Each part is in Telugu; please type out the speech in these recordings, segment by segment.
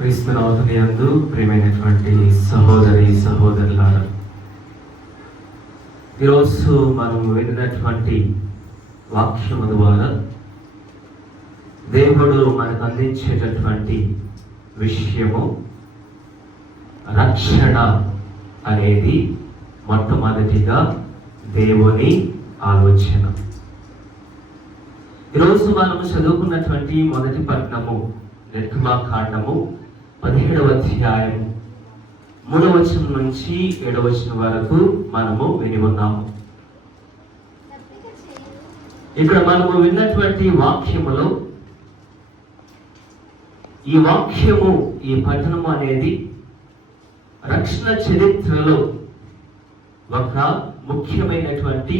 క్రీస్తునాథునియందు ప్రియమైనటువంటి సహోదరి సహోదరులారా, ఈరోజు మనం విన్నటువంటి వాక్యము ద్వారా దేవుడు మనకు అందించేటటువంటి విషయము రక్షణ అనేది మొట్టమొదటిగా దేవుని ఆలోచన. ఈరోజు మనము చదువుకున్నటువంటి మొదటి పట్టణము నిర్గమాకాండము 17వ అధ్యాయము 3వ వచనం నుంచి 7వ వచనం వరకు మనము విని ఉన్నాము. ఇక్కడ మనము విన్నటువంటి వాక్యములో ఈ వాక్యము, ఈ పట్టణము అనేది రక్షణ చరిత్రలో ఒక ముఖ్యమైనటువంటి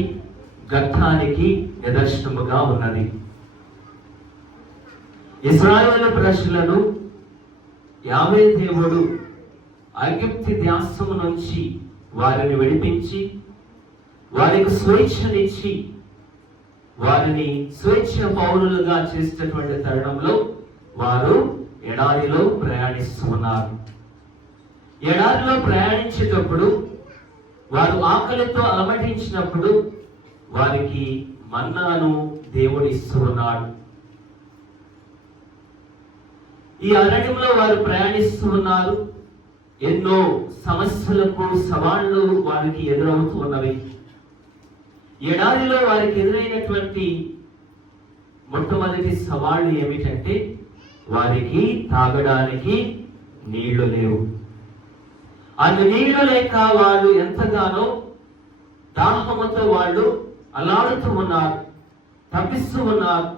ఘట్టానికి నిదర్శనముగా ఉన్నది. ఇశ్రాయేలు ప్రజలను యావే దేవుడు ఐగుప్తు దాస్యము నుంచి వారిని విడిపించి వారికి స్వేచ్ఛనిచ్చి వారిని స్వేచ్ఛ పౌరులుగా చేసేటటువంటి తరుణంలో వారు ఎడారిలో ప్రయాణిస్తున్నారు. ఎడారిలో ప్రయాణించేటప్పుడు వారు ఆకలితో అలమటించినప్పుడు వారికి మన్నాను దేవుడు ఇస్తూ ఉన్నాడు. ఈ అరణ్యంలో వారు ప్రయాణిస్తూ ఉన్నారు. ఎన్నో సమస్యలకు సవాళ్లు వారికి ఎదురవుతూ ఉన్నవి. ఎడారిలో వారికి ఎదురైనటువంటి మొట్టమొదటి సవాళ్లు ఏమిటంటే వారికి తాగడానికి నీళ్లు లేవు. అన్ని నీళ్లు లేక వాళ్ళు ఎంతగానో దాహముతో వాళ్ళు అలాడుతూ ఉన్నారు, తప్పిస్తూ ఉన్నారు.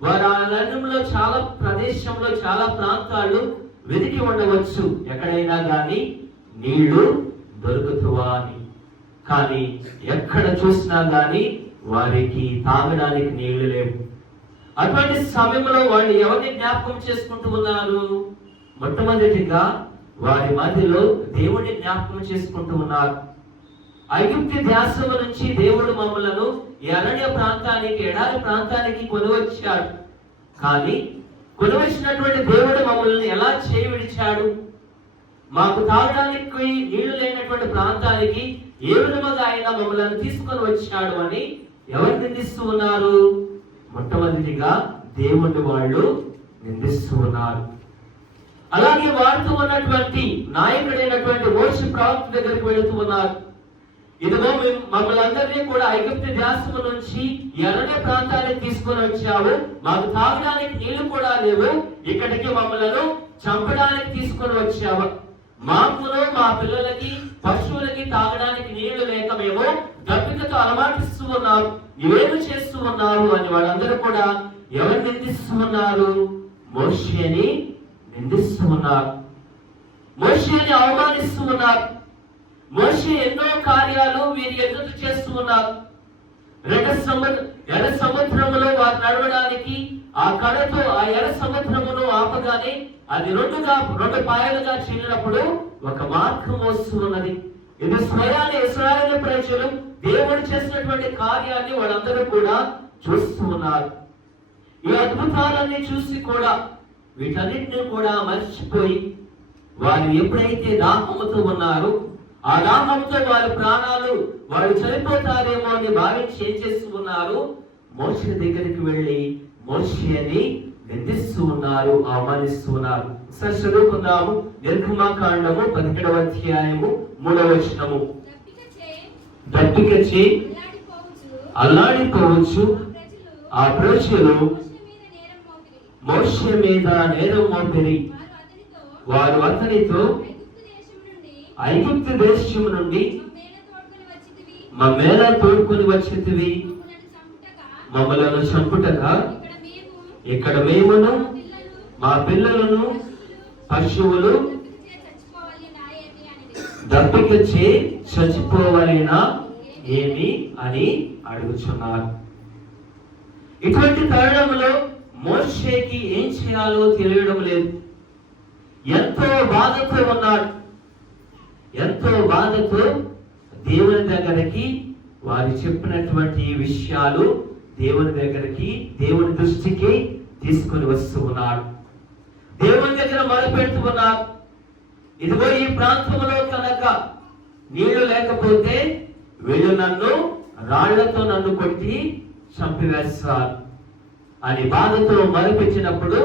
వారు ఆ అరణ్యంలో చాలా ప్రదేశంలో చాలా ప్రాంతాలు వెతికి ఉండవచ్చు, ఎక్కడైనా కానీ నీళ్లు దొరుకుతావా అని. కానీ ఎక్కడ చూసినా కానీ వారికి తాగడానికి నీళ్లు లేవు. అటువంటి సమయంలో వాళ్ళు ఎవరిని జ్ఞాపకం చేసుకుంటూ ఉన్నారు? మొట్టమొదటిగా వారి మధ్యలో దేవుడిని జ్ఞాపకం చేసుకుంటూ ఉన్నారు. ఐగుప్తు దాస్యము నుంచి దేవుడు మమ్మలను ఈ అరణ్య ప్రాంతానికి, ఎడారి ప్రాంతానికి కొనివచ్చాడు. కానీ కొనివచ్చినటువంటి దేవుడు మమ్మల్ని ఎలా చేయి విడిచాడు? మాకు తాగడానికి నీళ్లు లేనటువంటి ప్రాంతానికి ఏ విధముగా ఆయన మమ్మల్ని తీసుకొని వచ్చాడు అని ఎవరు నిందిస్తూ ఉన్నారు? మొట్టమొదటిగా దేవుడిని వాళ్ళు నిందిస్తూ ఉన్నారు. అలాగే వాడుతూ ఉన్నటువంటి నాయకుడైనటువంటి మోషే ప్రవక్త దగ్గరికి వెళుతూ ఉన్నారు. ఇదిగో మమ్మల్ని అందరినీ కూడా ఐగుప్తు దాస్యము నుంచి ఈ అరణ్య ప్రాంతానికి తీసుకొని వచ్చావు, మాకు తాగడానికి నీళ్లు కూడా లేవు, ఇక్కడికి మమ్మలను చంపడానికి తీసుకొని వచ్చావు, మాకును మా పిల్లలకి పశువులకి తాగడానికి నీళ్లు లేక మేము దప్పికతో అలవాటిస్తూ ఉన్నాము, ఇవేమి చేస్తూ ఉన్నావు అని వాళ్ళందరూ కూడా ఎవరు నిందిస్తూ ఉన్నారు? మోషేని నిందిస్తూ ఉన్నారు, మోషేని అవమానిస్తూ ఉన్నారు. మోషే ఎన్నో కార్యాలు వీరి ఎదురు చేస్తూ ఉన్నారు. ఎర్ర సముద్రములో వారు నడవడానికి ఆ కడతో ఆ ఎర్ర సముద్రమును ఆపగానే అది రెండు పాయలుగా చీలినప్పుడు ఒక మార్గం వస్తూ ఉన్నది. ఇది స్వయాన్ని ఇశ్రాయేలు ప్రజలు దేవుడు చేసినటువంటి కార్యాన్ని వాళ్ళందరూ కూడా చూస్తూ ఉన్నారు. ఈ అద్భుతాలన్నీ చూసి కూడా వీటన్నిటిని కూడా మర్చిపోయి వారు ఎప్పుడైతే దాహముతో ఉన్నారో ఆ దాహంతో వారి ప్రాణాలు వారు చనిపోతారేమో అని భావించి ఏం చేస్తూ ఉన్నారు? మోషే దగ్గరికి వెళ్ళి మోషేని నిందిస్తూ ఉన్నారు, అవమానిస్తూ ఉన్నారు. సరే చదువుకుందాము. నిర్గమాకాండము 17వ అధ్యాయము 3వ వచనము. దప్పికచే అల్లాడిపోవచ్చు ఆ ప్రజలు మోషే మీద నేరం మోపిరి. వారు అతనితో ఐగుప్తు దేశము నుండి మమ్మేలా తోడుకొని వచ్చితివి, మమ్మలను చంపుటక ఇక్కడ మేమును మా పిల్లలను పశువులు దప్పికచే చచ్చిపోవాలైనా ఏమి అని అడుగుచున్నారు. ఇటువంటి తరుణంలో మోషేకి ఏం చేయాలో తెలియడం లేదు. ఎంతో బాధతో ఉన్నాడు. ఎంతో బాధతో దేవుని దగ్గరికి వారు చెప్పినటువంటి విషయాలు దేవుని దృష్టికి తీసుకొని వస్తూ ఉన్నాడు. దేవుని దగ్గర మొదలుపెడుతూ ఉన్నారు. ఇదిగో ఈ ప్రాంతంలో కనుక నీళ్లు లేకపోతే వీళ్ళు నన్ను రాళ్లతో నన్ను కొట్టి చంపివేస్తారు అని బాధతో మొదలుపెట్టినప్పుడు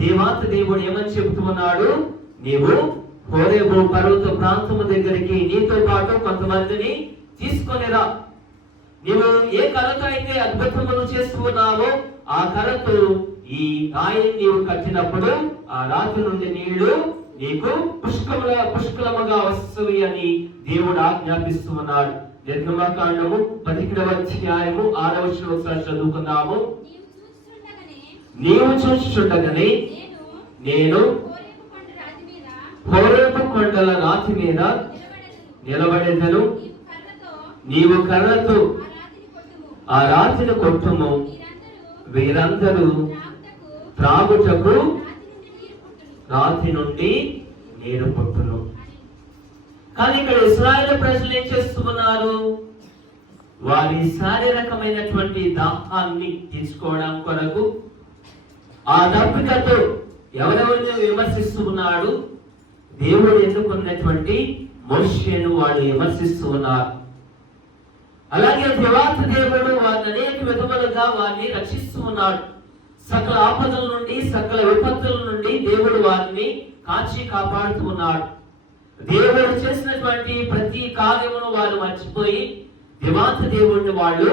దేవాతి దేవుడు ఏమని చెబుతూ ఉన్నాడు? నీవు హోరేబు పర్వత ప్రాంతము దగ్గరికి నీతో పాటు కొంతమందిని తీసుకొనిరా. నీవు ఏ కర్రతో అయితే అద్భుతములు చేస్తూ ఉన్నావో ఆ కర్రతో ఈ రాయిని నీవు కట్టినప్పుడు ఆ రాతి నుండి నీళ్లు నీకు పుష్కలముగా వస్తుంది అని దేవుడు ఆజ్ఞాపిస్తూ ఉన్నాడు. నిర్గమకాండము 11వ అధ్యాయము 6వ వచనం ఒకసారి చదువుకుందాము. నీవు చూచుచుండగానే నేను హోరేబు కొండల రాతి మీద నిలబడెదను. నీవు కర్రతో ఆ రాతిని కొట్టుము. వీరందరూ త్రాగుటకు రాతి నుండి నీరు పుట్టును. కానీ ఇక్కడ ఇశ్రాయేలు ప్రజలు ఏం చేస్తున్నారు? వారి శారీరకమైనటువంటి దాహాన్ని తీసుకోవడం కొరకు ఆ దప్పికతో ఎవరెవరిని విమర్శిస్తూ ఉన్నాడు? దేవుడు ఎన్నుకున్నటువంటి మోషేను వాడు విమర్శిస్తూ ఉన్నారు. అలాగే దేవాతి దేవుడు వారిని అనేక విధములుగా వారిని రక్షిస్తూ ఉన్నాడు. సకల ఆపదల నుండి సకల విపత్తుల నుండి దేవుడు వారిని కాచి కాపాడుతూ ఉన్నాడు. దేవుడు చేసినటువంటి ప్రతి కార్యమును వారు మర్చిపోయి దేవాతి దేవుడిని వాళ్ళు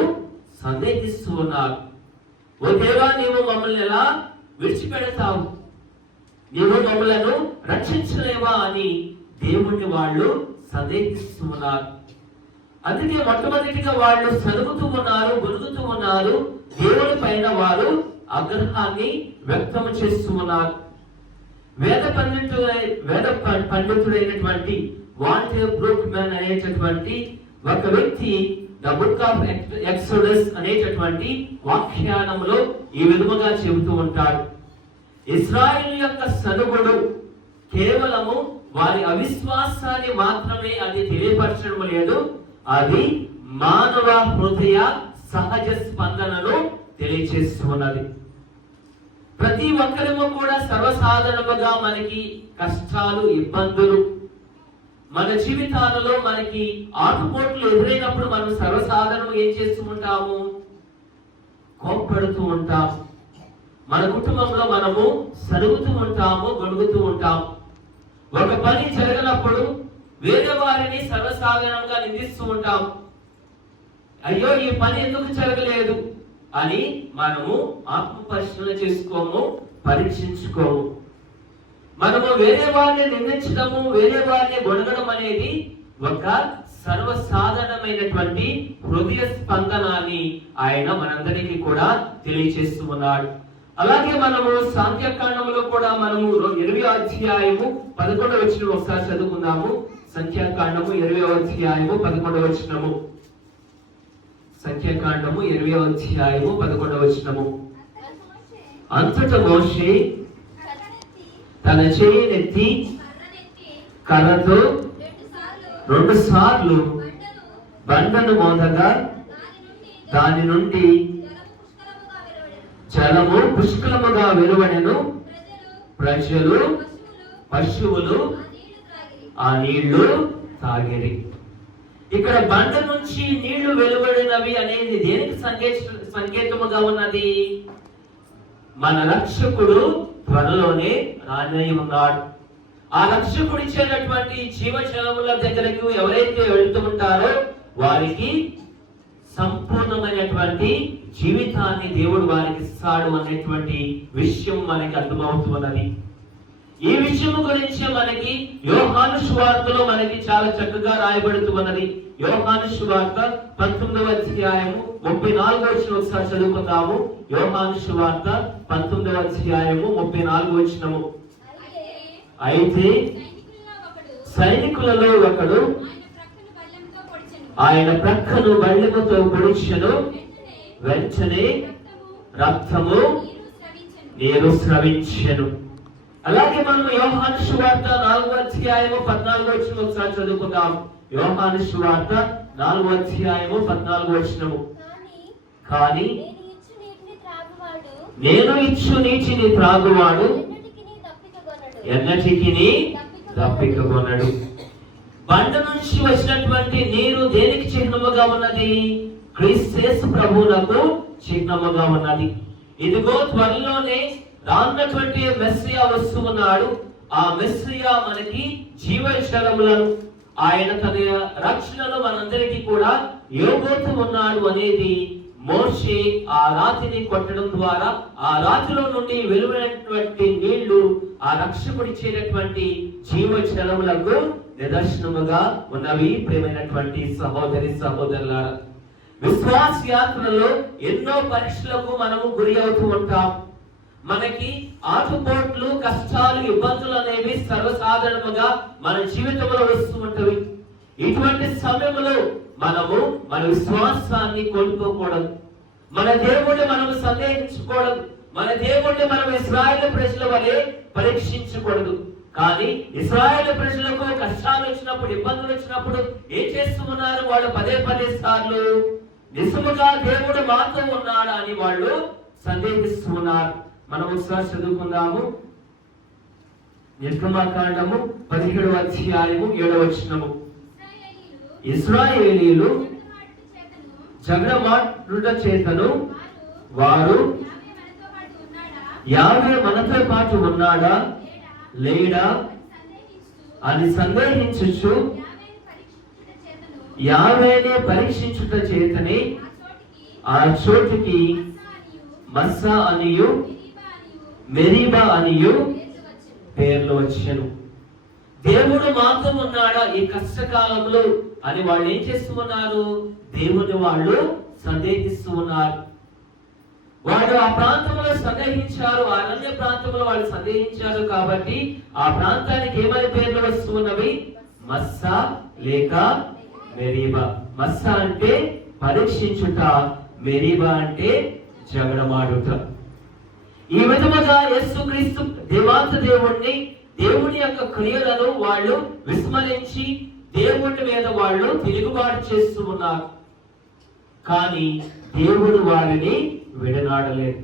సందేహిస్తూ ఉన్నారు. ఓ దేవా, నీవు మమ్మల్ని ఎలా విడిచిపెడతావు? నీవు మమ్మలను రక్షించలేవా అని దేవుణ్ణి వాళ్ళు సందేహిస్తూ ఉన్నారు. అందుకే మొట్టమొదటిగా వాళ్ళు సరుగుతూ ఉన్నారు, బురుగుతూ ఉన్నారు. దేవుని పైన వారు ఆగ్రహాన్ని వ్యక్తం చేస్తూ ఉన్నారు. వేద పండితుడైనటువంటి వాల్టర్ బ్రూక్మెన్ అనేటటువంటి ఒక వ్యక్తి ద బుక్ ఆఫ్ ఎక్సోడస్ అనేటటువంటి వ్యాఖ్యానంలో ఈ విధముగా చెబుతూ ఉంటాడు. ఇశ్రాయేలు యొక్క సనుగుడు కేవలము వారి అవిశ్వాసాన్ని మాత్రమే అది తెలియపరచడం లేదు, అది మానవ హృదయ సహజ స్పందనను తెలియచేస్తున్నది. ప్రతి ఒక్కరము కూడా సర్వసాధారణముగా మనకి కష్టాలు, ఇబ్బందులు, మన జీవితాలలో మనకి ఆటుపోట్లు ఎదురైనప్పుడు మనం సర్వసాధారణం ఏం చేస్తూ ఉంటాము? కోప్పడుతూ ఉంటాం. మన కుటుంబంలో మనము సరుగుతూ ఉంటాము, గొడుగుతూ ఉంటాం. ఒక పని జరగనప్పుడు వేరే వారిని సర్వసాధారణంగా నిందిస్తూ ఉంటాం. అయ్యో, ఈ పని ఎందుకు జరగలేదు అని మనము ఆత్మ పరిశీలన చేసుకోము, పరీక్షించుకోము. మనము వేరే వారిని నిందించడము, వేరే వారిని గొడగడం అనేది ఒక సర్వసాధారణమైనటువంటి హృదయ స్పందనాన్ని ఆయన మనందరికీ కూడా తెలియచేస్తూ ఉన్నాడు. అలాగే మనము సంఖ్యాకాండంలో కూడా మనము 20వ అధ్యాయము 11వ వచనం ఒకసారి చదువుకుందాము. సంఖ్యాకాండము 20వ అధ్యాయము 11వ వచనము. సంఖ్యాకాండము 20వ అధ్యాయము 11వ వచనము. అంతటా మోషే తన చేయనెత్తి కర్రతో 2 సార్లు బండను మోదగా దాని నుండి జలము పుష్కలముగా వెలువడెను. ప్రజలు పశువులు ఆ నీళ్లు తాగిరి. ఇక్కడ బండ నుంచి నీళ్లు వెలువడినవి అనేది దేనికి సంకేతముగా ఉన్నది? మన రక్షకుడు త్వరలోనే రానై ఉన్నాడు. ఆ రక్షకుడు ఇచ్చేటటువంటి జీవజలముల దగ్గరకు ఎవరైతే వెళుతూ ఉంటారో వారికి సంపూర్ణమైనటువంటి జీవితాన్ని దేవుడు వారికి ఇస్తాడు అనేటువంటి విషయం మనకి అర్థమవుతున్నది. ఈ విషయం గురించి మనకి యోహాను సువార్తలో మనకి చాలా చక్కగా రాయబడుతున్నది. యోహాను సువార్త 19వ అధ్యాయము 34వ వచనం ఒకసారి చదువుకుందాము. యోహాను సువార్త 19వ అధ్యాయము 34వ వచనము. అయితే సైనికులలో ఒకడు ఆయన ప్రక్కను బల్లెముతో పొడిచెను. వెంటనే రక్తము నీరు స్రవించెను. అలాగే మనం యోహాను సువార్త 4వ అధ్యాయము 14వ వచనం ఒకసారి చదువుకుందాం. యోహాను సువార్త 4వ అధ్యాయము 14వ వచనము. కానీ నేను ఇచ్చు నీటిని త్రాగువాడు ఎన్నటికి తప్పికొనడు. బండ నుంచి వచ్చినటువంటి నీరు దేనికి చిహ్నముగా ఉన్నది? క్రీస్తు ప్రభువునకు చిహ్నముగా ఉన్నది. ఇదిగో త్వరలోనే రాన్నటువంటి మెస్సియా వస్తూ ఉన్నాడు. ఆ మెస్సియా మనకి జీవజలములను, ఆయన తన రక్షణను మనందరికీ కూడా ఇవ్వబోతూ ఉన్నాడు అనేది మోషే ఆ రాతిని కొట్టడం ద్వారా ఆ రాతిలో నుండి వెలువడినటువంటి నీళ్లు ఆ రక్షకుడిచ్చేటటువంటి జీవజలములకు నిదర్శనముగా ఉన్నవి. ప్రియమైనటువంటి సహోదరి సహోదరులారా, విశ్వాస యాత్రలో ఎన్నో పరీక్షలకు మనము గురి అవుతూ ఉంటాం. మనకి ఆటుపోట్లు, కష్టాలు, ఇబ్బందులు అనేవి సర్వసాధారణంగా మన జీవితంలో వస్తూ ఉంటవి. ఇటువంటి సమయంలో మనము మన విశ్వాసాన్ని కోల్పోకూడదు. మన దేవుణ్ణి మనము సందేహించకూడదు. మన దేవుణ్ణి మనం ఇశ్రాయేలు ప్రజల వలె పరీక్షించకూడదు. కానీ ఇశ్రాయేలు ప్రజలకు కష్టాలు వచ్చినప్పుడు, ఇబ్బందులు వచ్చినప్పుడు ఏం చేస్తూ ఉన్నారు? వాళ్ళు పదే సార్లు నిజముగా దేవుడు మాతో ఉన్నాడా అని వాళ్ళు సందేహిస్తూ ఉన్నారు. మనం ఒకసారి చదువుకుందాము. నిర్గమకాండము 17వ అధ్యాయము 7వ వచనము. ఇశ్రాయేలీయులు జగడమాడుట చేతను వారు యావే మనతో పాటు ఉన్నాడా లేడా అని సందేహించుచు యావేనే పరీక్షించుట చేతనే ఆ చోటుకి మస్సా అనియు మెరీబా అనియు పేర్లు వచ్చెను. దేవుడు మాతో ఉన్నాడా ఈ కష్టకాలంలో అని వాళ్ళు ఏం చేస్తూ ఉన్నారు? దేవుని వాళ్ళు సందేహిస్తూ ఉన్నారు. వాళ్ళు ఆ ప్రాంతంలో సందేహించారు, ఆ అరణ్య ప్రాంతంలో వాళ్ళు సందేహించారు. కాబట్టి ఆ ప్రాంతానికి ఏమని పేర్లు వస్తూ ఉన్నవి? మస్సా లేక మెరీబా. మస్సా అంటే పరీక్షించుట, మెరీబా అంటే జగడమాడుట. ఈ విధముగా యేసుక్రీస్తు దేవాంత దేవుణ్ణి, దేవుని యొక్క క్రియలను వాళ్ళు విస్మరించి దేవుని మీద వాళ్ళు తిరుగుబాటు చేస్తూ ఉన్నారు. కానీ దేవుడు వారిని విడనాడలేదు.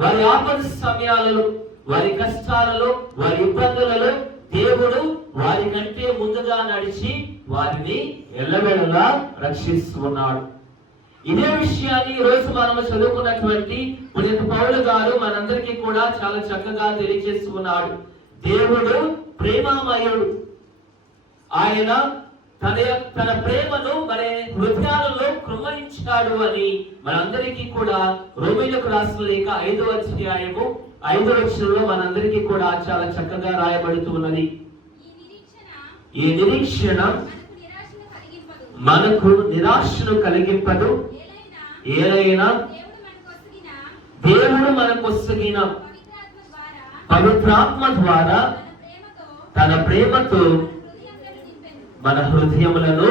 వారి ఆపద సమయాలలో, వారి కష్టాలలో, వారి ఇబ్బందులలో దేవుడు వారి కంటే ముందుగా నడిచి వారిని ఎల్లవేళలా రక్షిస్తూ ఉన్నాడు. ఇదే విషయాన్ని ఈ రోజు మనం చదువుకున్నటువంటి పునీత పౌలు గారు మనందరికీ కూడా చాలా చక్కగా తెలియజేస్తూ ఉన్నాడు. దేవుడు ప్రేమామయుడు. ఆయన తన ప్రేమను మన హృదయాలలో కృమ్మరించాడు అని మనందరికీ కూడా రోమీయులకు రాసిన లేఖ 5వ అధ్యాయము 5వ వచనంలో మనందరికీ కూడా చాలా చక్కగా రాయబడుతూ ఉన్నది. ఈ నిరీక్షణ మనకు నిరాశను కలిగింపదు. ఏలైనా దేవుడు మనకు ఒసగిన పవిత్రాత్మ ద్వారా తన ప్రేమతో మన హృదయములను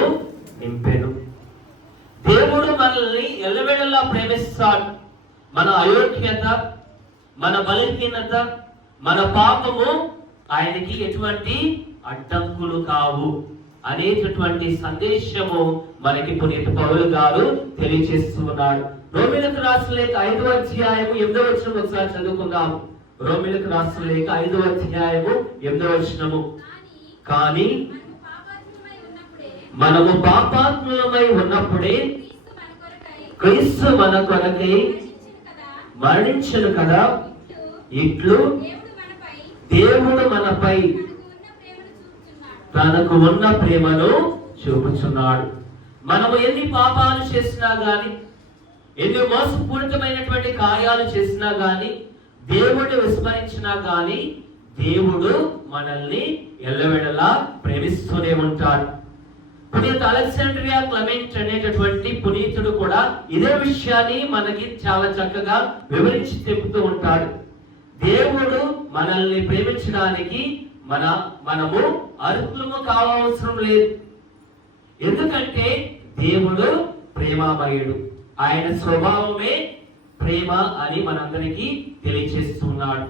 నింపెను. దేవుడు మనల్ని ఎల్లవేళలా ప్రేమిస్తాడు. మన అయోగ్యత, మన బలహీనత, మన పాపము ఆయనకి ఎటువంటి అడ్డంకులు కావు అనేటటువంటి సందేశము మనకి పునీత పౌలు గారు తెలియజేస్తున్నాడు. రోమీయులకు రాసిన లేఖ 5వ అధ్యాయము 8వ వచనం ఒకసారి చదువుకుందాం. రోమీయులకు రాసిన లేఖ 5వ అధ్యాయము 8వ వచనము. కానీ మనము పాపాత్ములమై ఉన్నప్పుడే క్రీస్తు మన కొరకై మరణించెను కదా, ఇట్లు దేవుడు మనపై తనకు ఉన్న ప్రేమను చూపుచున్నాడు. మనము ఎన్ని పాపాలు చేసినా గాని, ఎన్ని మోసపూరితమైనటువంటి కార్యాలు చేసినా గాని, దేవుడిని విస్మరించినా గాని, దేవుడు మనల్ని ఎల్లవేళలా ప్రేమిస్తూనే ఉంటాడు. పునీత అలెగ్జాండ్రియా క్లెమెంట్ అనేటటువంటి పునీతుడు కూడా ఇదే విషయాన్ని మనకి చాలా చక్కగా వివరించి చెబుతూ ఉంటాడు. దేవుడు మనల్ని ప్రేమించడానికి మనము అర్హులము కావాల్సిన లేదు. ఎందుకంటే దేవుడు ప్రేమామయుడు. ఆయన స్వభావమే ప్రేమ అని మనందరికీ తెలియజేస్తున్నాడు.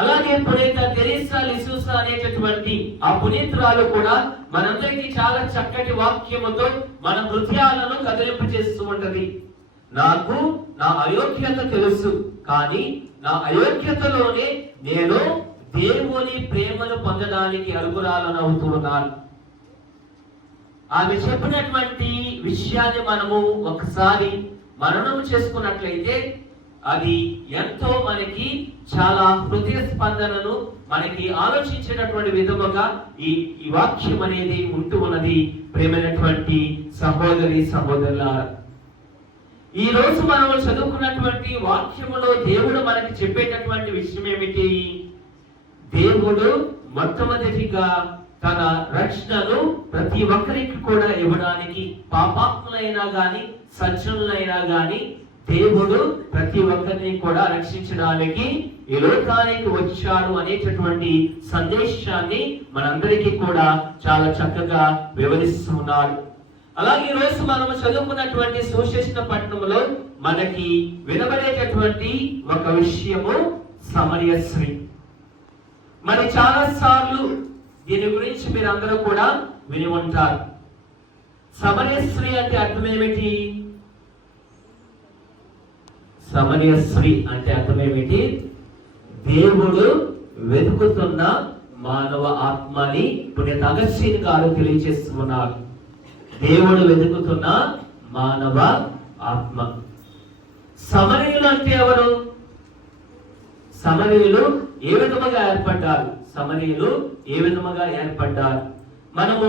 అలాగే పునీత తెరేసా లిసూసా అనేటటువంటి ఆ పునీతురాలు కూడా మనందరికీ చాలా చక్కటి వాక్యముతో మన హృదయాలను కదిలింపు చేస్తూ ఉంటది. నాకు నా అయోగ్యత తెలుసు, కానీ నా అయోగ్యతలోనే నేను దేవుని ప్రేమను పొందడానికి అర్హురాలను అవుతూ ఉన్నారు. ఆమె చెప్పినటువంటి విషయాన్ని మనము ఒకసారి మననం చేసుకున్నట్లయితే అది ఎంతో మనకి చాలా హృదయ స్పందనను మనకి ఆలోచించేటటువంటి విధముగా ఈ వాక్యం అనేది ఉంటూ ఉన్నది. ప్రేమైనటువంటి సహోదరి సహోదరులారా, ఈ రోజు మనం చదువుకున్నటువంటి వాక్యములో దేవుడు మనకి చెప్పేటటువంటి విషయం ఏమిటి? దేవుడు మొట్టమొదటిగా తన రక్షణను ప్రతి ఒక్కరికి కూడా ఇవ్వడానికి, పాపాత్ములైనా గాని సజ్జనులైనా గాని దేవుడు ప్రతి ఒక్కరిని కూడా రక్షించడానికి ఈ లోకానికి వచ్చాడు అనేటటువంటి సందేశాన్ని మనందరికీ కూడా చాలా చక్కగా వివరిస్తున్నారు. అలాగే ఈ రోజు మనం చదువుకున్నటువంటి సుశేషణ పట్టణంలో మనకి వినబడేటటువంటి ఒక విషయము సమరయ స్త్రీ. మరి చాలా సార్లు దీని గురించి మీరందరూ కూడా విని ఉంటారు. సమరయ స్త్రీ అంటే అర్థం ఏమిటి? సమరయ స్త్రీ అంటే అర్థం ఏమిటి? దేవుడు వెతుకుతున్న మానవ ఆత్మని పునీత అగస్టిన్ గారు తెలియజేస్తున్నారు. దేవుడు వెతుకుతున్న మానవ ఆత్మ. సమరయులు అంటే ఎవరు? సమరయులు ఏ విధముగా ఏర్పడ్డారు? సమరయులు ఏ విధముగా ఏర్పడ్డారు? మనము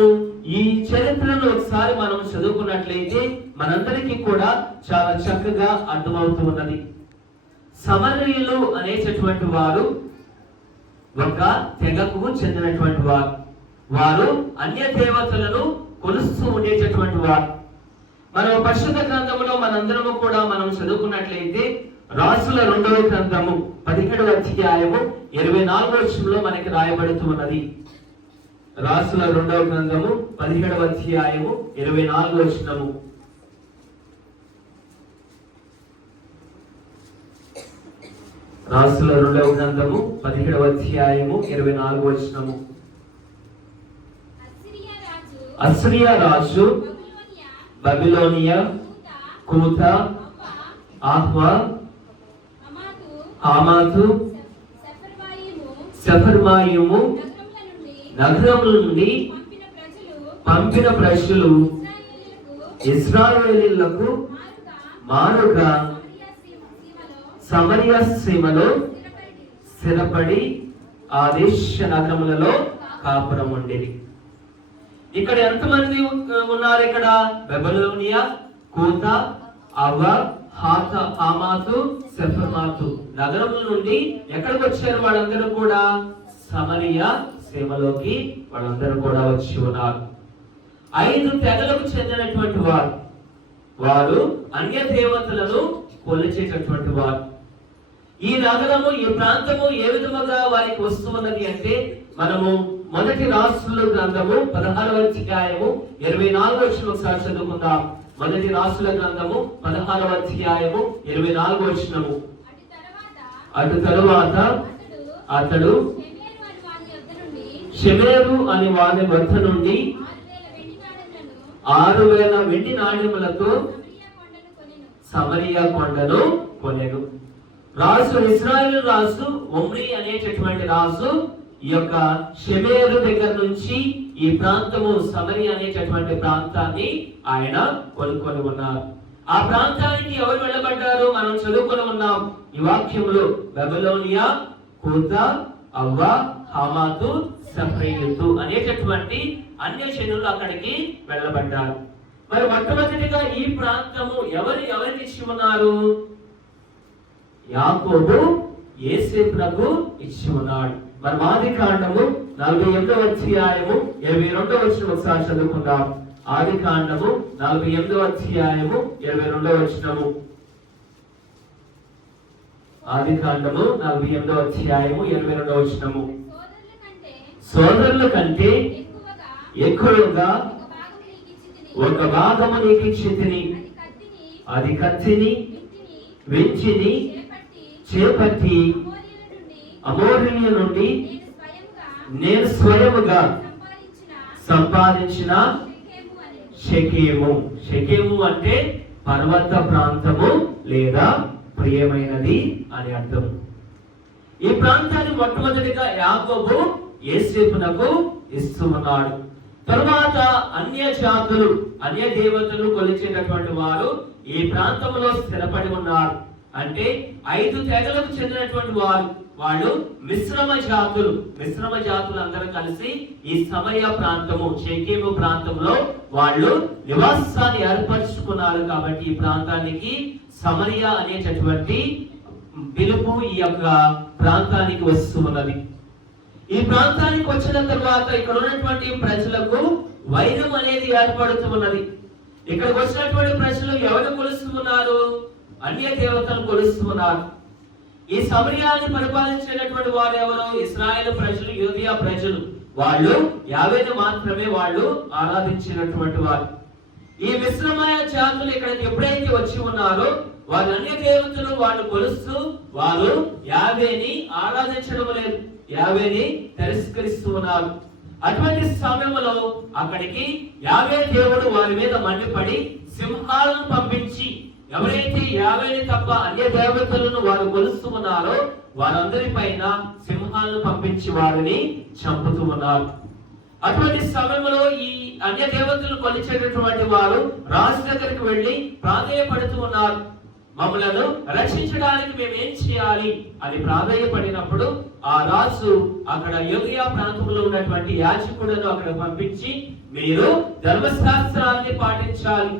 ఈ చరిత్రను ఒకసారి మనం చదువుకున్నట్లయితే మనందరికీ కూడా చాలా చక్కగా అర్థమవుతూ ఉన్నది. సమరయులు అనేటటువంటి వారు ఒక తెగకు చెందినటువంటి వారు. వారు అన్య దేవతలను కొలుస్తూ ఉండేటటువంటి వారు. మనం పరిశుద్ధ గ్రంథములో మనందరము కూడా మనం చదువుకున్నట్లయితే రాసుల 2వ గ్రంథము 17వ అధ్యాయము 24వ వచనంలో మనకి రాయబడుతూ ఉన్నది. రాసుల 2వ గ్రంథము 17వ అధ్యాయము 24వ వచనము. రాసుల 2వ గ్రంథము 17వ అధ్యాయము 24వ వచనము. అసిరియా రాజు బబిలోనియా, కూత, ఆహ్వా, హమాతు, సెఫర్వాయిము నగరముల నుండి పంపిన ప్రజలు ఇశ్రాయేలీయులకు మారుగా సమరయ సీమలో స్థిరపడి ఆ దేశ నగరములలో కాపురం ఉండేది. ఇక్కడ ఎంతమంది ఉన్నారు? ఇక్కడ బబిలోనియా, కూత, ఆహ్వా, హమాతు, సెఫర్వాతు నగరముల నుండి ఎక్కడికి వచ్చారు? వాళ్ళందరూ కూడా సమరయ సీమలోకి వాళ్ళందరూ కూడా వచ్చి ఉన్నారు. 5 తెగలకు చెందినటువంటి వారు. వారు అన్య దేవతలను కొలిచేటటువంటి వారు. ఈ నగరము, ఈ ప్రాంతము ఏ విధముగా వారికి వస్తూ ఉన్నది అంటే మనము మొదటి రాసుల గ్రంథము 16వ అధ్యాయము 24వ వచనం ఒకసారి చదువుకుందాం. మొదటి రాసుల గ్రంథము 16వ అధ్యాయము 24వ వచనము. అటు తరువాత అతడు షెమెరు అని వాని వద్ద నుండి 6,000 వెండి నాణ్యములతో సమరయ కొండను కొనెను. రాజు ఇశ్రాయేలు రాజు ఒమ్రీ అనేటటువంటి రాజు ఈ యొక్క షెమెరు దగ్గర నుంచి ఈ ప్రాంతము సమరయ అనేటటువంటి ప్రాంతాన్ని ఆయన కొనుక్కొని ఉన్నారు. ఆ ప్రాంతానికి ఎవరు వెళ్ళబడ్డారు? మనం చదువుకొని ఉన్నాం ఈ వాక్యంలో. బబిలోనియా, కూత, ఆహ్వా, హమాతు, సెఫర్వాయిము అనేటటువంటి అన్య జనులు అక్కడికి వెళ్ళబడ్డారు. మరి మొట్టమొదటిగా ఈ ప్రాంతము ఎవరికి ఇచ్చి ఉన్నారు? యాకోబు యోసేపునకు ఇచ్చి ఉన్నాడు. మరి ఆదికాండము 48వ అధ్యాయము 22వ వచనం ఒకసారి చదువుకుందాం. ఆదికాండము 48వ అధ్యాయము 22వ వచనము. ఆదికాండము 48వ అధ్యాయము 22వ వచనము. సోదరుల కంటే ఎక్కువగా ఒక భాగము నీకు ఇచ్చితిని, అది కత్తిని వెంచిని చేపట్టి అమోరీయుల నుండి నేను స్వయముగా సంపాదించిన షెకెము. షెకెము అంటే పర్వత ప్రాంతము లేదా ప్రియమైనది అని అర్థం. ఈ ప్రాంతాన్ని మొట్టమొదటిగా యాకోబు యోసేపునకు ఇస్తూ ఉన్నాడు. తరువాత అన్య జాతులు, అన్య దేవతలు కొలిచేటటువంటి వారు ఈ ప్రాంతంలో స్థిరపడి ఉన్నారు. అంటే 5 తెగలకు చెందినటువంటి వాళ్ళు మిశ్రమ జాతులు అందరూ కలిసి ఈ సమరయ ప్రాంతము, షెకెము ప్రాంతంలో వాళ్ళు నివాసాన్ని ఏర్పరచుకున్నారు. కాబట్టి ఈ ప్రాంతానికి సమరయ అనేటటువంటి పిలుపు ఈ యొక్క ప్రాంతానికి వస్తూ ఉన్నది. ఈ ప్రాంతానికి వచ్చిన తర్వాత ఇక్కడ ఉన్నటువంటి ప్రజలకు వైరం అనేది ఏర్పడుతూ ఉన్నది. ఇక్కడికి వచ్చినటువంటి ప్రజలు ఎవరు కొలుస్తూ ఉన్నారు? అన్య దేవతలు కొలుస్తూ ఉన్నారు. ఈ సమరయాన్ని పరిపాలించేటటువంటి వారు ఎవరు? ఇశ్రాయేలు ప్రజలు, యూదయ ప్రజలు. వాళ్ళు యావేను మాత్రమే వాళ్ళు ఆరాధించినటువంటి వారు. ఈ మిశ్రమయ జాతులు ఇక్కడికి ఎప్పుడైతే వచ్చి ఉన్నారో వారు అన్య దేవతలు వాళ్ళు కొలుస్తూ వారు యావేని ఆరాధించడం లేదు, యావేని తిరస్కరిస్తూ ఉన్నారు. అటువంటి సమయంలో అక్కడికి యావే దేవుడు వారి మీద మండిపడి సింహాలను పంపించి, ఎవరైతే యావేని తప్ప అన్య దేవతలను వారు కొలుస్తూ ఉన్నారో వారందరి పైన సింహాలను పంపించి వారిని చంపుతూ ఉన్నారు. అటువంటి సమయంలో ఈ అన్య దేవతలు కొలిచేటటువంటి వారు రాజు దగ్గరికి వెళ్లి ప్రాధేయపడుతూ ఉన్నారు. మమ్మలను రక్షించడానికి మేము ఏం చేయాలి అని ప్రాధేయపడినప్పుడు ఆ రాజు అక్కడ యోగియా ప్రాంతంలో ఉన్నటువంటి యాజకులను అక్కడ పంపించి, మీరు ధర్మశాస్త్రాన్ని పాటించాలి,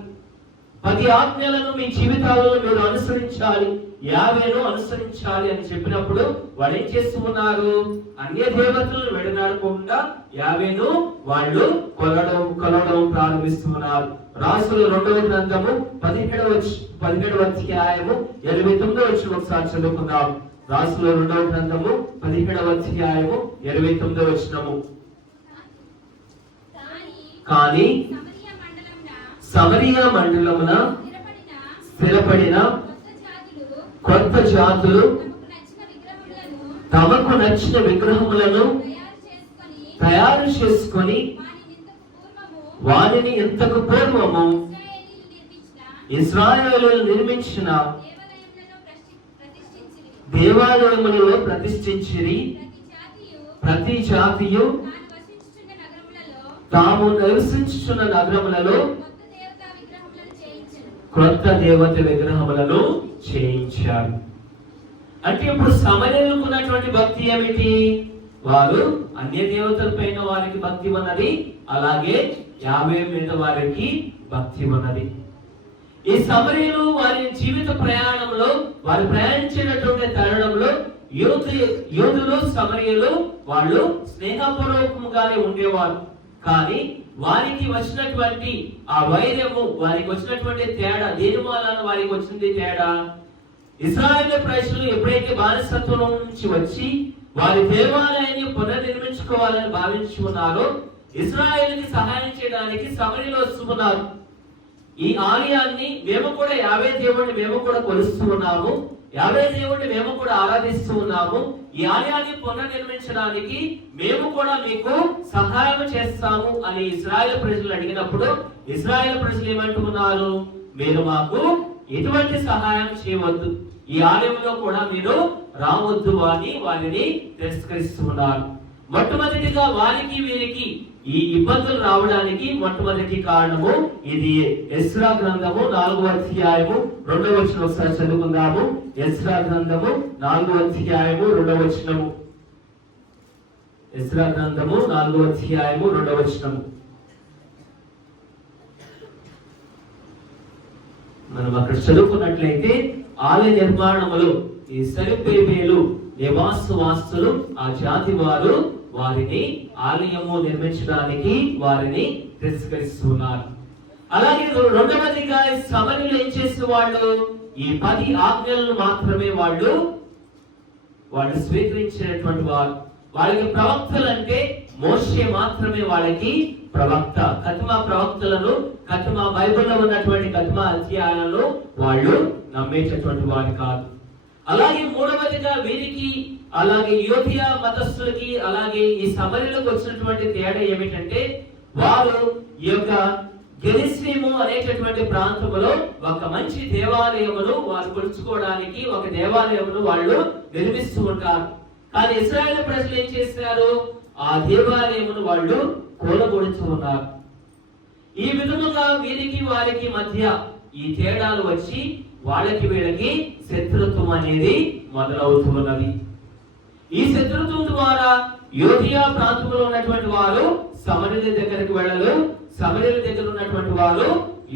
10 ఆజ్ఞలను మీ జీవితాలలో మీరు అనుసరించాలి, యావేను అనుసరించాలి అని చెప్పినప్పుడు వాళ్ళు ఏం చేస్తూ ఉన్నారు? అన్య దేవతలను వెడనాడకుండా యావేను వాళ్ళు కొలవడం ప్రారంభిస్తున్నారు. రాసుల 2వ గ్రంథము 17వ అధ్యాయము 29వ వచనం ఒకసారి చదువుకుందాం. రాసుల 2వ గ్రంథము 17వ అధ్యాయము 29వ వచనము. కానీ సమరియా మండలమున స్థిరపడిన కొత్త జాతులు తమకు నచ్చిన విగ్రహములను తయారు చేసుకొని వారిని ఇంతకు పూర్వము ఇశ్రాయేలు నిర్మించిన దేవాలయములలో ప్రతిష్ఠించిరి. ప్రతి జాతియు తాము నివసించుచున్న నగరములలో క్రొత్త దేవత విగ్రహములను చేయించారు. అంటే ఇప్పుడు సమరయులకు ఉన్నటువంటి భక్తి ఏమిటి? వారు అన్య దేవతల పైన వారికి భక్తి ఉన్నది, అలాగే యావే మీద వారికి భక్తి ఉన్నది. ఈ సమరయులు వారి జీవిత ప్రయాణంలో వారు ప్రయాణించేటటువంటి తరుణంలో యూదులు సమరయులు వాళ్ళు స్నేహపూర్వకంగానే ఉండేవారు. కానీ వారికి వచ్చినటువంటి ఆ వైరము, వారికి వచ్చినటువంటి తేడా, దేని వలన వారికి వచ్చింది తేడా? ఇశ్రాయేలు ప్రజలు ఎప్పుడైతే బానిసత్వం నుంచి వచ్చి వారి దేవాలయాన్ని పునర్నిర్మించుకోవాలని భావించి ఉన్నారో ఇశ్రాయేలుకి సహాయం చేయడానికి సమరయులు వస్తున్నారు. ఈ ఆలయాన్ని మేము కూడా యావే దేవుడిని మేము కూడా కొలుస్తూ ఉన్నాము, యావే దేవుడిని మేము కూడా ఆరాధిస్తూ ఉన్నాము, ఈ ఆలయాన్ని పునర్నిర్మించడానికి మేము కూడా మీకు సహాయం చేస్తాము అని ఇశ్రాయేలు ప్రజలు అడిగినప్పుడు ఇశ్రాయేలు ప్రజలు ఏమంటున్నారు? మీరు మాకు ఎటువంటి సహాయం చేయవద్దు, ఈ ఆలయంలో కూడా మీరు రావద్దు అని వారిని తిరస్కరిస్తున్నారు. మొట్టమొదటిగా వారికి వీరికి ఈ ఇబ్బందులు రావడానికి మొట్టమొదటి కారణము ఇది. ఎజ్రా గ్రంథము 4వ అధ్యాయము 2వ వచనం ఒకసారి చదువుకుందాము. ఎజ్రా గ్రంథము 4వ అధ్యాయము 2వ వచనము. ఎజ్రా గ్రంథము 4వ అధ్యాయము 2వ వచనము. మనం అక్కడ చదువుకున్నట్లయితే ఆలయ నిర్మాణములో ఈ సెరుబ్బేబేలు నివాసవాసులు ఆ జాతి వారు వారిని ఆలయము నిర్మించడానికి వారిని తిరస్కరిస్తున్నారు. అలాగే రెండవదిగా సమరయులు ఏం చేసే వాళ్ళు? ఈ 10 ఆజ్ఞలను మాత్రమే వాళ్ళు స్వీకరించినటువంటి వారు. వాళ్ళకి ప్రవక్తలు అంటే మోషే మాత్రమే వాళ్ళకి ప్రవక్త. కతిమా ప్రవక్తలను, కతిమా బైబిల్లో ఉన్నటువంటి కతిమా అధ్యాయాలను వాళ్ళు నమ్మేటటువంటి వారు కాదు. అలాగే మూడవదిగా వీరికి, అలాగే యోధియా మతస్థులకి, అలాగే ఈ సమరయులకు వచ్చినటువంటి తేడా ఏమిటంటే వారు ఈ యొక్క గెరిస్రీము అనేటటువంటి ప్రాంతంలో ఒక మంచి దేవాలయమును వారు కొలుచుకోవడానికి ఒక దేవాలయమును వాళ్ళు నిర్మిస్తూ ఉంటారు. కానీ ఇశ్రాయేలు ప్రజలు ఏం చేశారు? ఆ దేవాలయమును వాళ్ళు కూలగొడుతూ ఉన్నారు. ఈ విధముగా వీరికి వారికి మధ్య ఈ తేడాలు వచ్చి వాళ్ళకి వీళ్ళకి శత్రుత్వం అనేది మొదలవుతున్నది. ఈ శత్రుత్వం ద్వారా యోధియా ప్రాంతంలో ఉన్నటువంటి వారు సమరయుల దగ్గరికి వెళ్ళరు, సమరయుల దగ్గర ఉన్నటువంటి వారు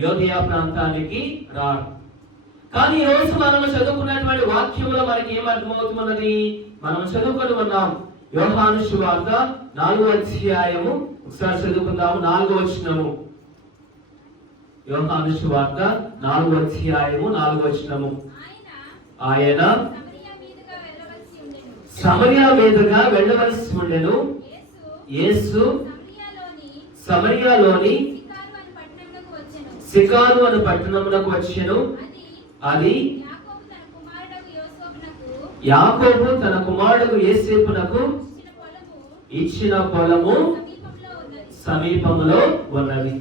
యోధియా ప్రాంతానికి రారు. కానీ ఈ రోజు మనం చదువుకున్నటువంటి వాక్యంలో మనకి ఏం అర్థమవుతున్నది? మనం చదువుకొని ఉన్నాం యోహాను సువార్త 4వ అధ్యాయము. ఒకసారి చదువుకుందాము 4వ వచనము. యోహాను సువార్త 4వ అధ్యాయము 4వ వచనము. ఆయన సమరియా మీదుగా వెళ్ళవలసి ఉండెను. యేసు సమరియాలోని సికారు అను పట్టణమునకు వచ్చెను. అది యాకోబు తన కుమారుడు యోసేపునకు ఇచ్చిన పొలము సమీపంలో ఉన్నది.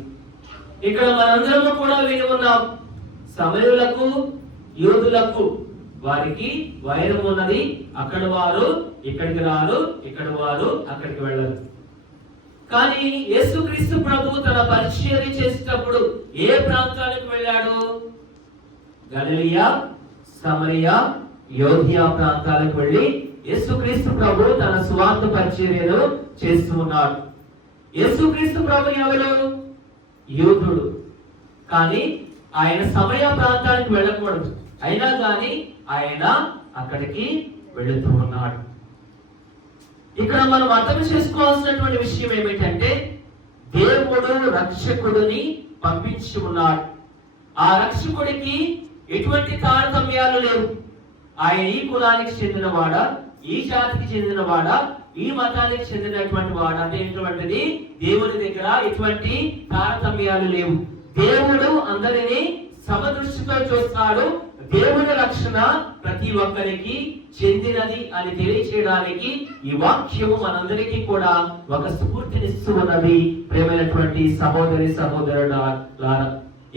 ఇక్కడ మనందరము కూడా విని ఉన్నాం, సమరయులకు యూదులకు వారికి వైరం ఉన్నది. అక్కడ వారు ఇక్కడికి రారు, ఇక్కడ వారు అక్కడికి వెళ్ళరు. కానీ యేసుక్రీస్తు ప్రభు తన పరిచర్య చేసేటప్పుడు ఏ ప్రాంతానికి వెళ్ళాడు? గలిలయ, సమరయ, యోధియా ప్రాంతాలకు వెళ్ళి యేసుక్రీస్తు ప్రభు తన సువార్త పరిచర్యను చేస్తూ ఉన్నాడు. యేసుక్రీస్తు ప్రభు ఎవరు? యూదుడు. కానీ ఆయన సమరయ ప్రాంతానికి వెళ్ళకూడదు, అయినా కానీ ఆయన అక్కడికి వెళుతూ ఉన్నాడు. ఇక్కడ మనం అర్థం చేసుకోవాల్సినటువంటి విషయం ఏమిటంటే, దేవుడు రక్షకుడిని పంపించి ఉన్నాడు. ఆ రక్షకుడికి ఎటువంటి తారతమ్యాలు లేవు. ఆయన ఈ కులానికి చెందినవాడా, ఈ జాతికి చెందినవాడా, ఈ మతానికి చెందినటువంటి వాడా అనేటువంటిది దేవుని దగ్గర ఎటువంటి తారతమ్యాలు లేవు. దేవుడు అందరినీ సమదృష్టితో చూస్తాడు. దేవుని రక్షణ ప్రతి ఒక్కరికి చెందినది అని తెలియచేయడానికి ఈ వాక్యము మనందరికీ కూడా ఒక స్ఫూర్తినిస్తూ ఉన్నది. ప్రియమైనటువంటి సహోదరి సహోదరులారా,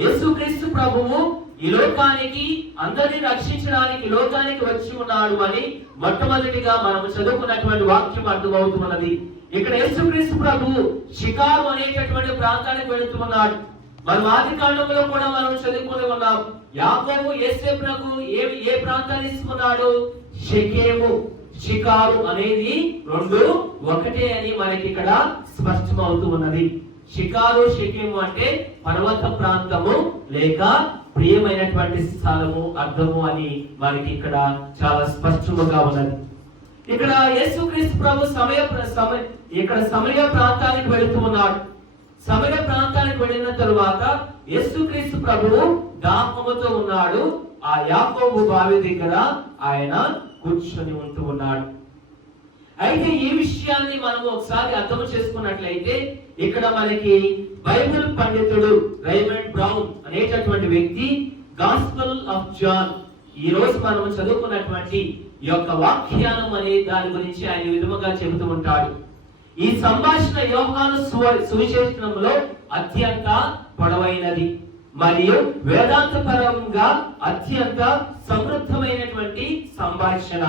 యేసుక్రీస్తు ప్రభువు ఈ లోకానికి అందరినీ రక్షించడానికి లోకానికి వచ్చి ఉన్నాడు అని మొట్టమొదటిగా మనం చదువుకున్నటువంటి వాక్యం అర్థమవుతున్నది. ఇక్కడ యేసుక్రీస్తు ప్రభువు షికారు అనేటటువంటి ప్రాంతానికి వెళుతున్నాడు. మనం ఆది కాండంలో కూడా మనం చదువుకుని ఉన్నాం. యాకోబు యోసేపునకు ఏ ప్రాంతాన్ని ఇస్తున్నాడు? షెకెము, షికారు అనేది రెండు ఒకటే అని మనకి ఇక్కడ స్పష్టమవుతూ ఉన్నది. షికారు, షెకెము అంటే పర్వత ప్రాంతము లేక ప్రియమైనటువంటి స్థలము అర్థము అని మనకి ఇక్కడ చాలా స్పష్టంగా ఉన్నది. ఇక్కడ యేసుక్రీస్తు ప్రభు సమరయ ప్రాంతానికి వెళుతూ ఉన్నాడు. సమరయ ప్రాంతానికి వెళ్ళిన తరువాత యేసుక్రీస్తు ప్రభువు దాహముతో ఉన్నాడు. ఆ యాకోబు బావి దగ్గర ఆయన కూర్చొని ఉంటూ ఉన్నాడు. అయితే ఈ విషయాన్ని మనం ఒకసారి అర్థం చేసుకున్నట్లయితే ఇక్కడ మనకి బైబిల్ పండితుడు రైమండ్ బ్రౌన్ అనేటటువంటి వ్యక్తి గాస్పెల్ ఆఫ్ జాన్ ఈ రోజు మనం చదువుకున్నటువంటి ఈ యొక్క వాక్యానం అనే దాని గురించి ఆయన విధముగా చెబుతూ ఉంటాడు. ఈ సంభాషణ యోహాను సువిశేషంలో అత్యంత పొడవైనది మరియు వేదాంతపరంగా అత్యంత సమృద్ధమైనటువంటి సంభాషణ.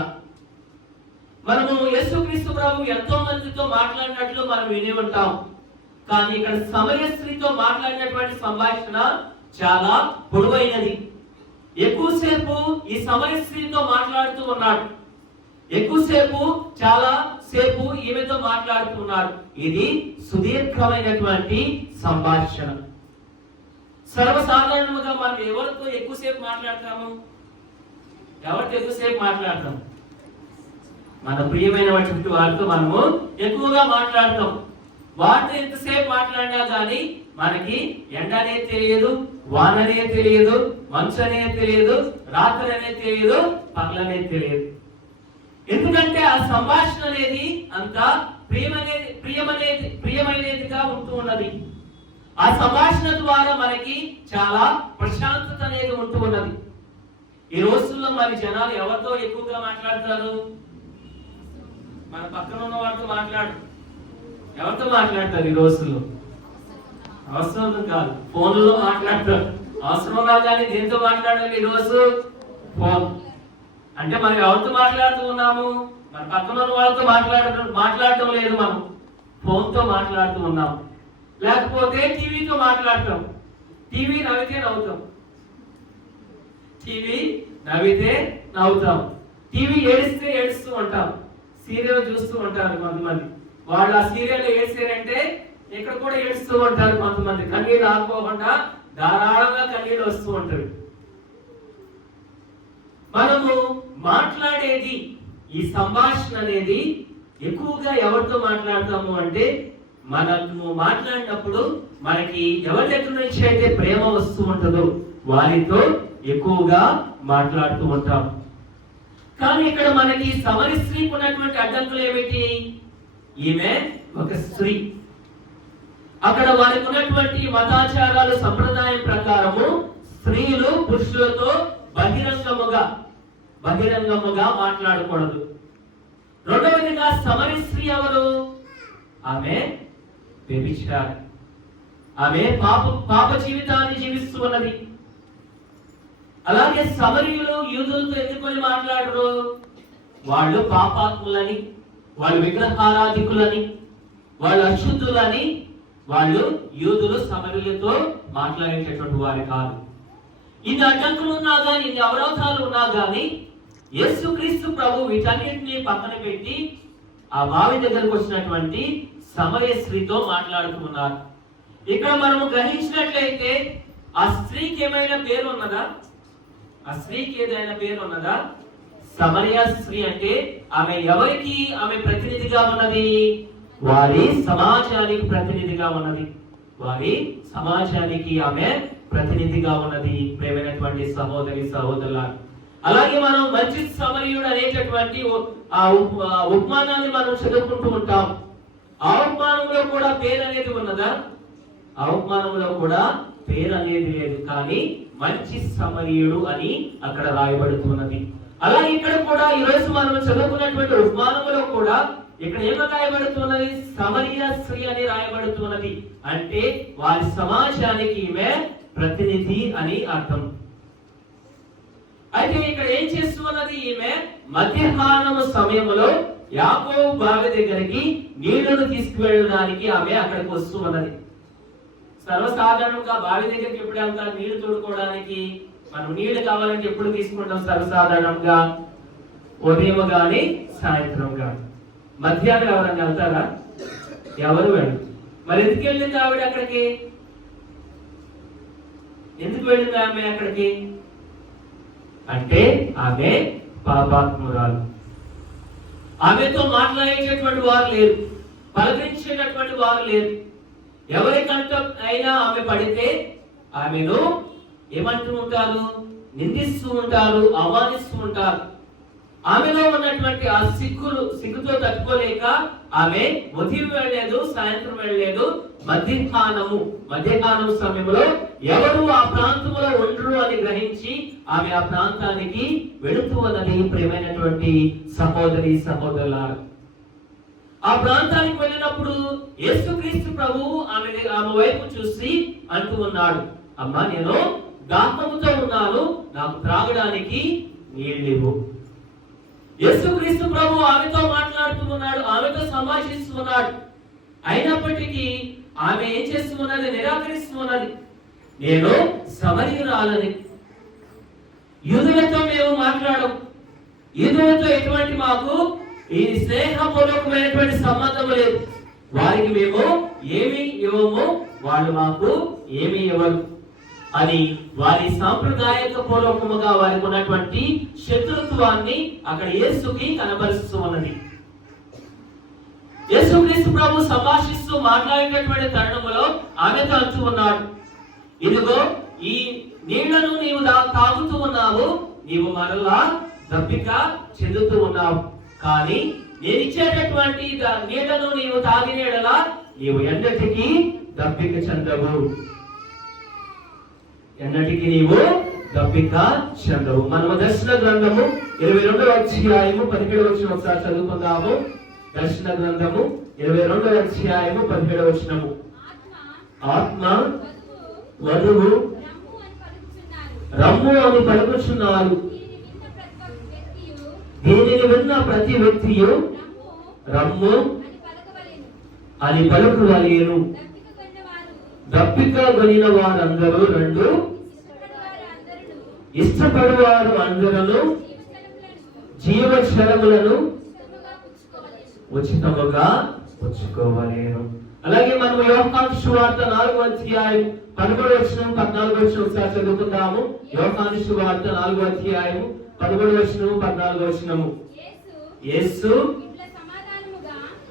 మనము యేసుక్రీస్తు ప్రభు ఎంతో మందితో మాట్లాడినట్లు మనం విని ఉంటాం. కానీ ఇక్కడ సమరయ స్త్రీతో మాట్లాడినటువంటి సంభాషణ చాలా పొడవైనది. ఎక్కువసేపు ఈ సమరయ స్త్రీతో మాట్లాడుతూ ఉన్నాడు. ఎక్కువసేపు చాలా సేపు ఈమెతో మాట్లాడుతున్నాడు. ఇది సుదీర్ఘమైనటువంటి సంభాషణ. సర్వసాధారణంగా మనం ఎవరితో ఎక్కువసేపు మాట్లాడతాము? ఎవరితో ఎక్కువసేపు మాట్లాడతాం? మన ప్రియమైనటువంటి వారితో మనము ఎక్కువగా మాట్లాడతాం. వారితో ఎంతసేపు మాట్లాడినా కానీ మనకి ఎండ అనేది తెలియదు, వాన అనేది తెలియదు, మంచు అనేది తెలియదు, రాత్రి అనేది తెలియదు, పగలనేది తెలియదు. ఎందుకంటే ఆ సంభాషణ అనేది అంత ప్రియమైనదిగా ఉంటూ ఉన్నది. ఆ సంభాషణ ద్వారా మనకి చాలా ప్రశాంతత అనేది ఉంటూ ఉన్నది. ఈ రోజుల్లో మరి జనాలు ఎవరితో ఎక్కువగా మాట్లాడతారు? మన పక్కన ఉన్న వారితో ఎవరితో మాట్లాడతారు ఈ రోజుల్లో? అవసరం కాదు, ఫోన్లో మాట్లాడతారు. అవసరం ఉన్నా కానీ దేంతో మాట్లాడాలి ఈ రోజు? ఫోన్. అంటే మనం ఎవరితో మాట్లాడుతూ ఉన్నాము? మన పక్కన ఉన్న వాళ్ళతో మాట్లాడటం లేదు, మనం ఫోన్తో మాట్లాడుతూ ఉన్నాం, లేకపోతే టీవీతో మాట్లాడతాం. టీవీ నవ్వితే నవ్వుతాం, టీవీ ఏడిస్తే ఏడుస్తూ ఉంటాం. సీరియల్ చూస్తూ ఉంటారు కొంతమంది, వాళ్ళు ఆ సీరియల్ ఏడ్చారంటే ఇక్కడ కూడా ఏడుస్తూ ఉంటారు కొంతమంది. కన్నీళ్ళు ఆపుకోకుండా ధారాళంగా కన్నీళ్ళు వస్తూ ఉంటారు. మనము మాట్లాడేది, ఈ సంభాషణ అనేది ఎక్కువగా ఎవరితో మాట్లాడతాము అంటే, మనము మాట్లాడినప్పుడు మనకి ఎవరి దగ్గర నుంచి అయితే ప్రేమ వస్తూ ఉంటుందో వారితో ఎక్కువగా మాట్లాడుతూ ఉంటాం. కానీ ఇక్కడ మనకి సమరి స్త్రీకి ఉన్నటువంటి అడ్డంకులు ఏమిటి? ఈమె ఒక స్త్రీ. అక్కడ వారికి ఉన్నటువంటి మతాచారాలు, సంప్రదాయం ప్రకారము స్త్రీలు పురుషులతో బహిరంగముగా మాట్లాడకూడదు. రెండవదిగా సమరి స్త్రీ ఎవరు? ఆమె వ్యభిచారి. ఆమె పాప జీవితాన్ని జీవిస్తూ ఉన్నది. అలాగే సమరీయులు యూదులతో ఎందుకొని మాట్లాడరు? వాళ్ళు పాపాత్ములని, వాళ్ళు విగ్రహారాధికులని, వాళ్ళు అశుద్ధులని వాళ్ళు యూదులు సమరీయులతో మాట్లాడేటటువంటి వారు కాదు. ఇన్ని అడ్డంకులు ఉన్నా కానీ, ఇన్ని అవరోధాలు ఉన్నా కానీ యేసుక్రీస్తు ప్రభు వీటన్నిటిని పక్కన పెట్టి ఆ బావి దగ్గరకు వచ్చినటువంటి సమరయ స్త్రీతో మాట్లాడుతున్నారు. ఇక్కడ మనము గ్రహించినట్లయితే ఆ స్త్రీకి ఏమైనా పేరు ఉన్నదా? ఆ స్త్రీకి ఏదైనా పేరు ఉన్నదా? సమరయ స్త్రీ అంటే ఆమె ఎవరికి ఆమె ప్రతినిధిగా ఉన్నది? వారి సమాజానికి ప్రతినిధిగా ఉన్నది. వారి సమాజానికి ఆమె ప్రతినిధిగా ఉన్నది. ప్రేమైనటువంటి సహోదరి సహోదరుల, అలాగే మనం మంచి సమరయుడు అనేటటువంటి ఆ ఉపమానాన్ని మనం చదువుకుంటూ ఉంటాం. ఆ ఉపమానంలో కూడా పేరు అనేది ఉన్నదా? ఆ ఉపమానంలో కూడా పేరు అనేది లేదు, కానీ మంచి సమరయుడు అని అక్కడ రాయబడుతున్నది. అలాగే ఇక్కడ కూడా ఈరోజు మనం చదువుకున్నటువంటి ఉపమానంలో కూడా ఇక్కడ ఏమో రాయబడుతున్నది? సమరయ స్త్రీ అని రాయబడుతున్నది. అంటే వారి సమాజానికి ఈమె ప్రతినిధి అని అర్థం. అయితే ఇక్కడ ఏం చేస్తున్నది? ఈమె మధ్యాహ్నం సమయంలో యాకోబు బావి దగ్గరికి నీళ్లను తీసుకువెళ్ళడానికి ఆమె అక్కడికి వస్తూ ఉన్నది. సర్వసాధారణంగా బావి దగ్గరికి ఎప్పుడు వెళ్తారు? నీళ్లు తోడుకోవడానికి. మనం నీళ్లు కావాలంటే ఎప్పుడు తీసుకుంటాం? సర్వసాధారణంగా ఉదయం గాని సాయంత్రం గాని. మధ్యాహ్నం ఎవరైనా వెళ్తారా? ఎవరు వెళ్ళరు. మరి ఎందుకు వెళ్ళింది ఆవిడ అక్కడికి? ఎందుకు వెళ్ళింది ఆమె అక్కడికి అంటే ఆమె పాపాత్మురాలు. ఆమెతో మాట్లాడేటటువంటి వారు లేరు, పలకరించేటటువంటి వారు లేరు. ఎవరికంట అయినా ఆమె పడితే ఆమెను ఏమంటూ ఉంటారు? నిందిస్తూ ఉంటారు, అవమానిస్తూ ఉంటారు. ఆమెలో ఉన్నటువంటి ఆ సిగ్గుతో తట్టుకోలేక ఆమె ఉదయం వెళ్ళలేదు, సాయంత్రం వెళ్ళలేదు, మధ్యాహ్నం సమయంలో ఎవరు ఆ ప్రాంతంలో ఉండరు అని గ్రహించి ఆమె ఆ ప్రాంతానికి వెళుతూ ఉన్నది. ప్రియమైనటువంటి సహోదరి సహోదరులారా, ఆ ప్రాంతానికి వెళ్ళినప్పుడు యేసుక్రీస్తు ప్రభువు ఆమె వైపు చూసి అంటూ ఉన్నాడు, అమ్మా నేను దాహముతో ఉన్నాను, నాకు త్రాగడానికి నీళ్ళివ్వు. యేసుక్రీస్తు ప్రభు ఆమెతో మాట్లాడుతూ ఉన్నాడు, ఆమెతో సంభాషిస్తూ ఉన్నాడు. అయినప్పటికీ ఆమె ఏం చేస్తూ ఉన్నది? నిరాకరిస్తూ ఉన్నది. నేను సమరయురాలని, యూదులతో మేము మాట్లాడము, యూదులతో ఎటువంటి మాకు ఈ స్నేహపూర్వకమైనటువంటి సంబంధం లేదు, వారికి మేము ఏమి ఇవ్వము, వాళ్ళు మాకు ఏమి ఇవ్వరు అని వారి సాంప్రదాయక పూర్వకముగా వారికి ఉన్నటువంటి శత్రుత్వాన్ని అక్కడ యేసుకి కనబరుస్తూ ఉన్నది. యేసుక్రీస్తు ప్రభు సంభాషిస్తూ మాట్లాడేటటువంటి తరుణంలో ఆమెతో అంటూ ఉన్నాడు, ఇదిగో ఈ నీళ్లను నీవు తాగుతూ ఉన్నావు, నీవు మరలా దప్పిక చెందుతూ ఉన్నావు, కానీ నేను ఇచ్చేటటువంటి నీళ్లను నీవు తాగినేడలా నీవు ఎన్నటికీ దప్పిక చెందవు, ఎన్నటికి నీవు దప్పిక చెందవు. మనము దర్శన గ్రంథము 22వ అధ్యాయము 17వ వచనం ఒకసారి చదువుకుందాము. దర్శన గ్రంథము 22వ అధ్యాయము 17వ వచనము. ఆత్మ వధువు రమ్ము అని పలుకుచున్నారు, దీనిని విన్న ప్రతి వ్యక్తియు రమ్ము అని పలుకువలెను. దప్పిక కొనిన వారందరూ రెండు ఇష్టపడువారు అందరూ జీవజలములను ఉచితముగా పుచ్చుకోవలేను. అలాగే మనం యోహాను సువార్త 4వ అధ్యాయం 13వ వచనం 14వ వచనం ఒకసారి చదువుకుందాము. యోహాను సువార్త 4వ అధ్యాయం 13వ వచనం 14వ వచనము. యేసు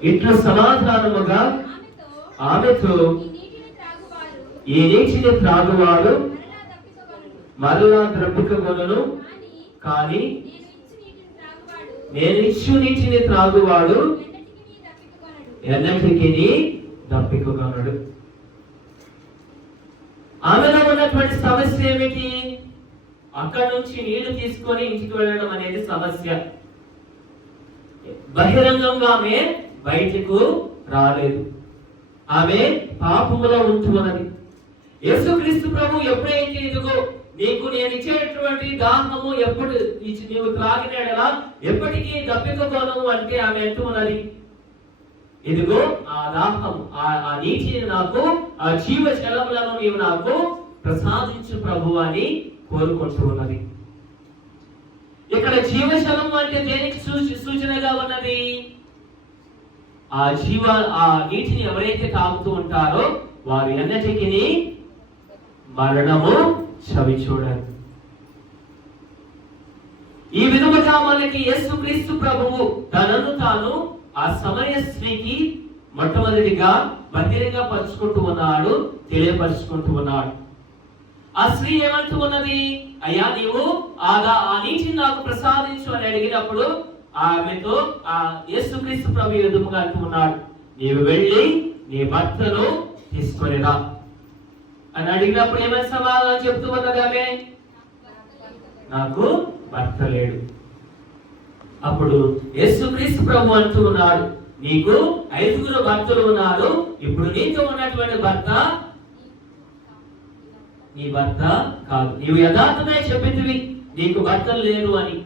ఇట్లా సమాధానముగా ఆమెతో, ఈ నీటిని త్రాగువారు మరలా దప్పికగొనును, కానీ నేను ఇచ్చు నీటిని త్రాగువాడు ఎన్నటికీ దప్పికగొనడు. ఆమెలో ఉన్నటువంటి సమస్య ఏమిటి? అక్కడి నుంచి నీళ్లు తీసుకొని ఇంటికి వెళ్ళడం అనేది సమస్య. బహిరంగంగా ఆమె బయటకు రాలేదు. ఆమె పాపములో ఉంటున్నది. యేసుక్రీస్తు ప్రభు ఎప్పుడైతే ఇదిగో నీకు నేను ఇచ్చేటువంటి దాహము ఎప్పుడు నీవు త్రాగినడలా ఎప్పటికీ దప్పికగొనవు అంటే ఆమె అంటూ ఉన్నది, ఇదిగో ఆ దాహం, ఆ నీటిని నాకు, ఆ జీవ జలములను నీవు నాకు ప్రసాదించు ప్రభు అని కోరుకుంటూ ఉన్నది. ఇక్కడ జీవజలం అంటే దేనికి సూచనగా ఉన్నది? ఆ నీటిని ఎవరైతే తాగుతూ ఉంటారో వారు ఎన్నటికీ మరణము చవి చూడరు. ఈ విధముగా మనకి యేసుక్రీస్తు ప్రభువు తనను తాను ఆ సమయ స్త్రీకి మొట్టమొదటిగా బహిరంగ పరుచుకుంటూ ఉన్నాడు, తెలియపరుచుకుంటూ ఉన్నాడు. ఆ స్త్రీ ఏమంటూ ఉన్నది? అయ్యా నీవు ఆ నీటిని నాకు ప్రసాదించు అని అడిగినప్పుడు ఆమెతో ఆ యేసుక్రీస్తు ప్రభు ఎదురుగా అంటూ ఉన్నాడు, నీవు వెళ్ళి నీ భర్తను తీసుకొని రా అని అడిగినప్పుడు ఏమైనా సమాధానం చెప్తూ ఉన్నది ఆమె? నాకు భర్త లేడు. అప్పుడు యేసుక్రీస్తు ప్రభు అంటూ ఉన్నాడు, నీకు 5 భర్తలు ఉన్నారు, ఇప్పుడు నీతో ఉన్నటువంటి భర్త నీ భర్త కాదు. నీవు యథార్థమే చెప్పితివి నీకు భర్తలు లేరు అని,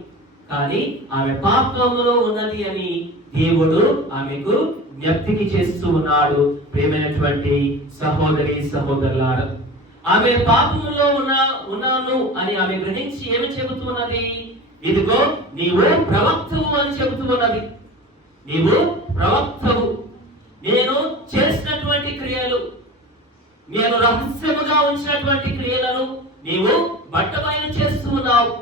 కానీ ఆమె పాపంలో ఉన్నది అని దేవుడు ఆమెకు జ్ఞప్తికి చేస్తూ ఉన్నాడు. ప్రియమైనటువంటి సహోదరి సహోదరులారా, ఆమె పాపంలో ఉన్నాను అని ఆమె గ్రహించి ఏమి చెబుతున్నది? ఇదిగో నీవు ప్రవక్తవు అని చెబుతూ ఉన్నది. నీవు ప్రవక్తవు, నేను చేసినటువంటి క్రియలు, నేను రహస్యముగా ఉంచినటువంటి క్రియలను నీవు బట్టబయలు చేస్తూ ఉన్నావు.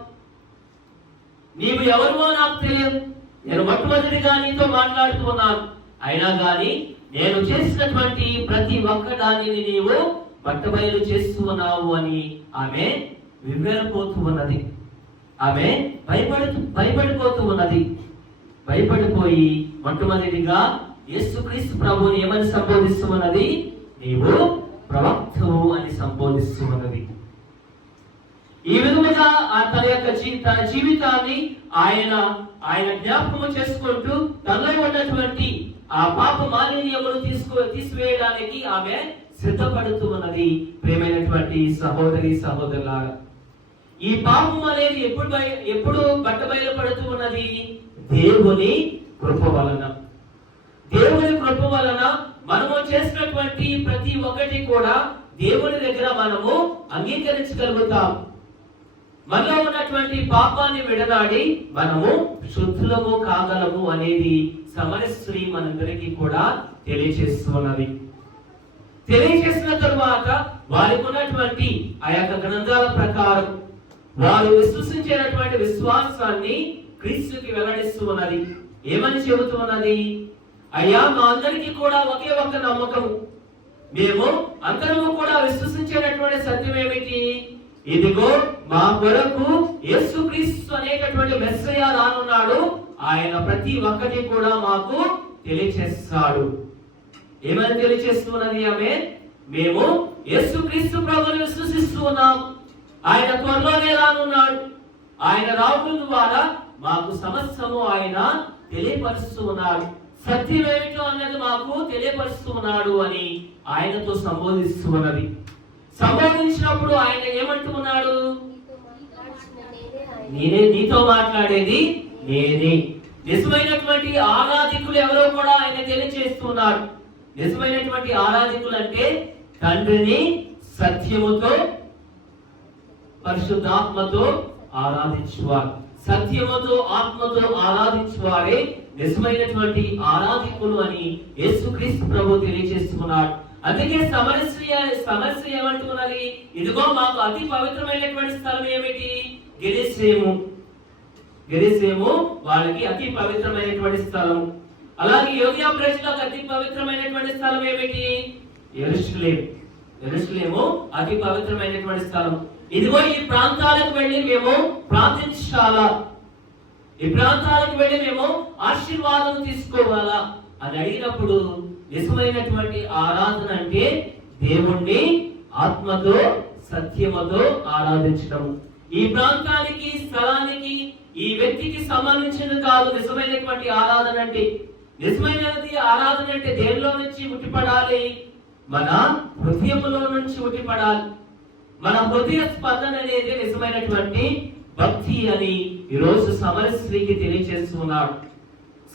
నీవు ఎవరివో నాకు తెలియదు, నేను మొట్టమొదటిగా నీతో మాట్లాడుతూ ఉన్నాను, అయినా కానీ నేను చేసినటువంటి ప్రతి ఒక్క దానిని నీవు బట్టబయలు చేస్తూ ఉన్నావు అని ఆమె వివరపోతూ ఉన్నది. ఆమె భయపడిపోతూ ఉన్నది. భయపడిపోయి మొట్టమొదటిగా యేసుక్రీస్తు ప్రభువుని ఏమని సంబోధిస్తూ ఉన్నది? నీవు ప్రవక్తవు అని సంబోధిస్తూ ఉన్నది. ఈ విధముగా తన జీవితాన్ని ఆయన జ్ఞాపకము చేసుకుంటూ తనలో ఉన్నటువంటి ఆ పాప మాలిన్యమును తీసివేయడానికి ఆమె సిద్ధపడుతూ ఉన్నది. ప్రియమైనటువంటి సహోదరి సహోదరులారా, ఈ పాపం అనేది ఎప్పుడు బట్టబయలుపడుతూ ఉన్నది? దేవుని కృప వలన. దేవుని కృప వలన మనము చేసినటువంటి ప్రతి ఒక్కటి కూడా దేవుని దగ్గర మనము అంగీకరించగలుగుతాం. మనలో ఉన్నటువంటి పాపాన్ని విడనాడి మనము శుద్ధులము కాగలము అనేది సమరస్త్రీ మనందరికీ కూడా తెలియజేస్తున్నది. తెలియజేసిన తరువాత వారికి ఉన్నటువంటి ఆ యొక్క గ్రంథాల ప్రకారం వారు విశ్వసించేటటువంటి విశ్వాసాన్ని క్రీస్తుకి వెల్లడిస్తూ ఉన్నది. ఏమని చెబుతూ ఉన్నది? అయ్యా, మా అందరికీ కూడా ఒకే ఒక్క నమ్మకము, మేము అందరము కూడా విశ్వసించేటటువంటి సత్యం ఏమిటి? ఇదిగో మా కొరకు యేసుక్రీస్తు అనేటటువంటి మెస్సయ్య రానున్నాడు, ఆయన ప్రతి ఒక్కటి కూడా మాకు తెలియచేస్తాడు. ఏమని తెలియచేస్తున్నది ఆమె? మేము యేసుక్రీస్తు ప్రభువుని విశ్వసిస్తూ ఉన్నాం, ఆయన త్వరలోనే రానున్నాడు, ఆయన రావడం ద్వారా మాకు సమస్తము ఆయన తెలియపరుస్తూ ఉన్నాడు, సత్యం ఏమిటో అన్నది మాకు తెలియపరుస్తూ ఉన్నాడు అని ఆయనతో సంబోధిస్తూ ఉన్నది. సంబోధించినప్పుడు ఆయన ఏమంటూ ఉన్నాడు? నీతో మాట్లాడేది నేనే. నిజమైనటువంటి ఆరాధికులు ఎవరో కూడా ఆయన తెలియజేస్తున్నారు. నిజమైనటువంటి ఆరాధికులు అంటే తండ్రిని సత్యముతో పరిశుద్ధాత్మతో ఆరాధించువారు. సత్యముతో ఆత్మతో ఆరాధించువారే నిజమైనటువంటి ఆరాధికులు అని యేసుక్రీస్తు ప్రభు తెలియజేస్తున్నాడు. అందుకే సమరస్త్రీ ఏమంటున్నది, ఇదిగో మాకు అతి పవిత్రమైనటువంటి స్థలం ఏమిటి? గెరిసేము వాళ్ళకి అతి పవిత్రమైనటువంటి స్థలం. అలాగే యోగ్య ప్రజలకు అతి పవిత్రమైనటువంటి స్థలం ఏమిటి? యెరూషలేము అతి పవిత్రమైనటువంటి స్థలం. ఇదిగో ఈ ప్రాంతాలకు వెళ్ళి మేము ప్రార్థించాలా, ఈ ప్రాంతాలకు వెళ్ళి మేము ఆశీర్వాదం తీసుకోవాలా అని అడిగినప్పుడు నిజమైనటువంటి ఆరాధన అంటే దేవుణ్ణి ఆత్మతో సత్యముతో ఆరాధించడం. ఈ ప్రాంతానికి, స్థలానికి, ఈ వ్యక్తికి సంబంధించినది కాదు నిజమైనటువంటి ఆరాధన అంటే. నిజమైనది ఆరాధన అంటే దేనిలో నుంచి ఉట్టిపడాలి? మన హృదయంలో నుంచి ఉట్టిపడాలి. మన హృదయ స్పందన అనేది నిజమైనటువంటి భక్తి అని ఈరోజు సమరస్త్రీకి తెలియజేస్తున్నాడు.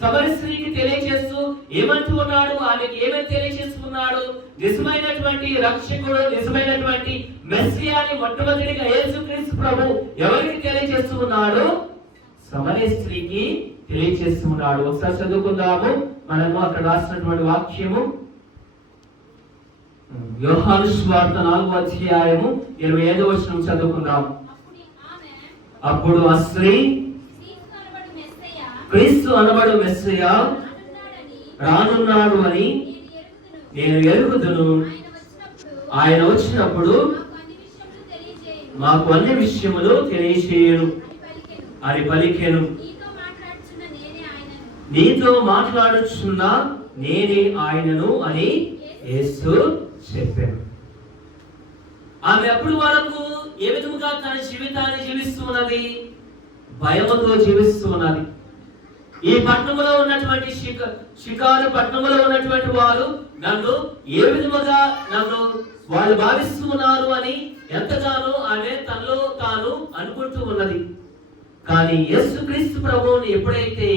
సమరస్త్రీకి తెలియజేస్తూ ఏమంటూ ఉన్నాడు? ఆమెకి ఏమని తెలియజేస్తున్నాడు? నిజమైనటువంటి రక్షకుడు, నిజమైనటువంటి మెస్సియాని మొట్టమొదటిగా యేసుక్రీస్తు ప్రభు ఎవరికి తెలియజేస్తున్నాడు? సమరస్త్రీకి తెలియజేస్తున్నాడు. ఒకసారి చదువుకుందాము మనము అక్కడ రాసినటువంటి వాక్యము. యోహాను సువార్త 4వ అధ్యాయము 25వ వచనం చదువుకుందాం. అప్పుడు ఆ స్త్రీ క్రీస్తు అనబడు మెస్సయ్య రానున్నాడు అని నేను ఎరుగుదును. ఆయన వచ్చినప్పుడు మాకు అన్ని విషయములు తెలియచేయును అని పలికెను. నీతో మాట్లాడుచున్న నేనే ఆయనను అని యేసు చెప్పాను. ఆమె అప్పుడు వరకు ఏ విధముగా తన జీవితాన్ని జీవిస్తున్నది? భయముతో జీవిస్తున్నది. ఈ పట్టణంలో ఉన్నటువంటి షికారు పట్టణంలో ఉన్నటువంటి వారు నన్ను ఏ విధముగా వాళ్ళు భావిస్తున్నారు అని ఎంతగానో ఆమె తనలో తాను అనుకుంటూ ఉన్నది. కానీ యేసుక్రీస్తు ప్రభువుని ఎప్పుడైతే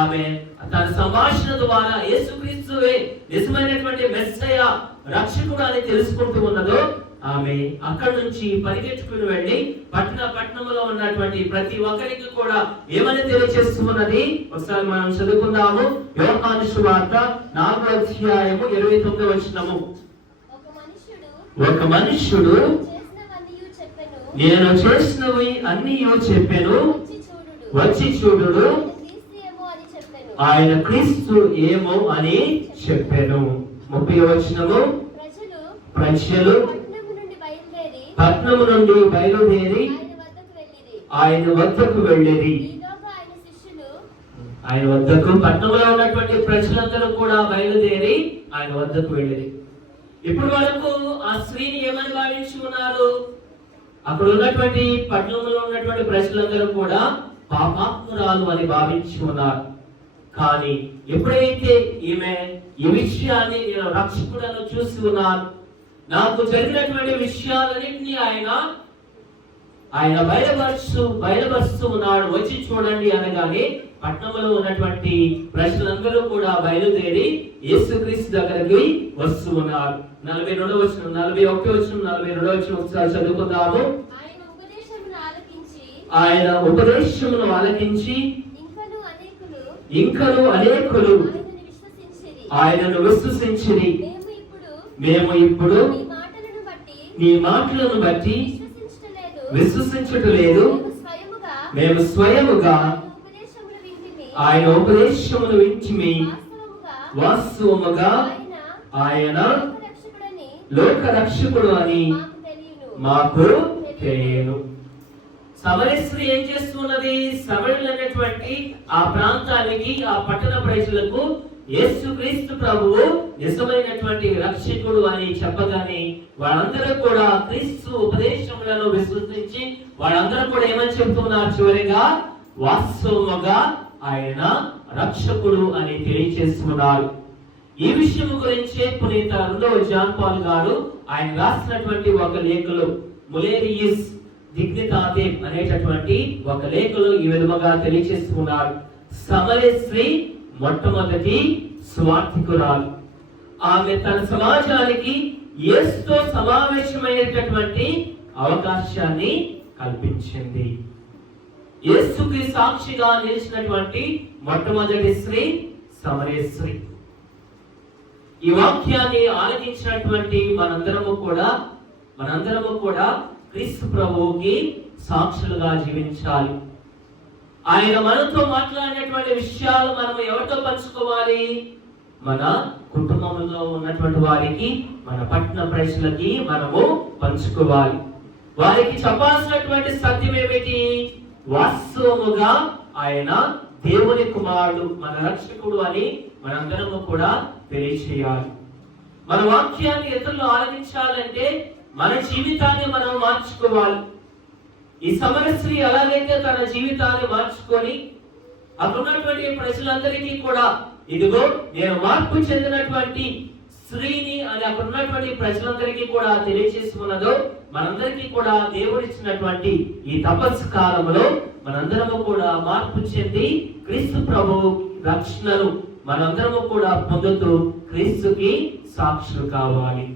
ఆమె తన సంభాషణ ద్వారా యేసుక్రీస్తువే నిజమైనటువంటి మెస్సయ్య రక్షకుడు అని తెలుసుకుంటూ ఉన్నదో ఆమె అక్కడి నుంచి పరిగెత్తుకుని వెళ్ళి పట్టణంలో ఉన్నటువంటి ప్రతి ఒక్కరికి కూడా ఏమని తెలియజేస్తున్నది? ఒకసారి మనం చదువుకుందాము. యోహాను సువార్త 4వ అధ్యాయము 29వ వచనము. ఒక మనుష్యుడు నేను చేసినవి అన్నీ చెప్పెను, వచ్చి చూడుడు, ఆయన క్రీస్తు ఏమో అని చెప్పెను. 30వ వచనము. ప్రజలు పట్నము నుండి బయలుదేరి ఆయన వద్దకు వెళ్ళిరి. ఆయన వద్దకు పట్టణంలో ఉన్నటువంటి ప్రజలందరూ కూడా బయలుదేరి ఆయన వద్దకు వెళ్ళిరి. ఇప్పుడు వరకు ఆ స్త్రీని ఏమని భావించి ఉన్నారు? అక్కడ ఉన్నటువంటి పట్టణంలో ఉన్నటువంటి ప్రజలందరూ కూడా పాపాత్మురాలు అని భావించి ఉన్నారు. కానీ ఎప్పుడైతే ఈమె ఈ విషయాన్ని నేను రక్షకుడను చూసి ఉన్నాను, నాకు జరిగినటువంటి విషయాలన్నింటినీ ఆయన బయలుపరుస్తూ ఉన్నాడు, వచ్చి చూడండి అనగానే పట్టణంలో ఉన్నటువంటి ప్రజలందరూ కూడా బయలుదేరి యేసుక్రీస్తు దగ్గరికి వస్తూ ఉన్నారు. 42వ వచనం, 41వ వచనం, 42వ వచనం ఒకసారి చదువుకుందాము. ఆయన ఉపదేశమును ఆలకించి ఇంకను అనేకులు ఆయనను విశ్వసించిరి. మేము ఇప్పుడు నీ మాటలను బట్టి విశ్వసించటలేదు, మేము స్వయముగా ఆయన ఉపదేశమును వింటిమి, వాస్తవముగా ఆయన లోక రక్షకుడు అని మాకు తెలియను. సమరస్త్రీ ఏం చేస్తున్నది? సమరయులు అనేటువంటి ఆ ప్రాంతానికి, ఆ పట్టణ ప్రజలకు యేసుక్రీస్తు ప్రభువు నిజమైనటువంటి రక్షకుడు అని చెప్పగానే వాళ్ళందరూ కూడా క్రీస్తు ఉపదేశములను విశ్వసించి వాళ్ళందరూ కూడా ఏమని చెప్తున్నారు? చివరిగా వాస్తవముగా ఆయన రక్షకుడు అని తెలియజేస్తున్నారు. ఈ విషయం గురించి పునీత 2వ జాన్ పాల్ గారు ఆయన రాసినటువంటి ఒక లేఖలో ములేరియస్ దిగ్నితాతే అనేటటువంటి ఒక లేఖలో ఈ విధముగా తెలియజేస్తున్నారు. సమరయ స్త్రీ మొట్టమొదటి స్వార్థికురాలు. ఆమె తన సమాజానికి యేసుతో సమావేశమైనటువంటి అవకాశాన్ని కల్పించింది. యేసుకి సాక్షిగా నిలిచినటువంటి మొట్టమొదటి స్త్రీ సమరయ స్త్రీ. ఈ వాక్యాన్ని ఆలకించినటువంటి మనందరము కూడా క్రీస్తు ప్రభువుకి సాక్షులుగా జీవించాలి. ఆయన మనతో మాట్లాడినటువంటి విషయాలు మనం ఎవరితో పంచుకోవాలి? మన కుటుంబంలో ఉన్నటువంటి వారికి, మన పట్టణ ప్రజలకి మనము పంచుకోవాలి. వారికి చెప్పాల్సినటువంటి సత్యం ఏమిటి? వాస్తవముగా ఆయన దేవుని కుమారుడు, మన రక్షకుడు అని మనందరము కూడా తెలియచేయాలి. మన వాక్యాన్ని ఇతరులు ఆలకించాలంటే మన జీవితాన్ని మనం మార్చుకోవాలి. ఈ సమరయ స్త్రీ ఎలాగైతే తన జీవితాన్ని మార్చుకొని అక్కడ ఉన్నటువంటి ప్రజలందరికీ కూడా ఇదిగో నేను మార్పు చెందినటువంటి స్త్రీని అని అక్కడ ఉన్నటువంటి ప్రజలందరికీ కూడా తెలియజేస్తున్నదో, మనందరికీ కూడా దేవుడిచ్చినటువంటి ఈ తపస్సు కాలంలో మనందరము కూడా మార్పు చెంది క్రీస్తు ప్రభువు రక్షణను మనందరము కూడా పొందుతూ క్రీస్తుకి సాక్షులు కావాలి.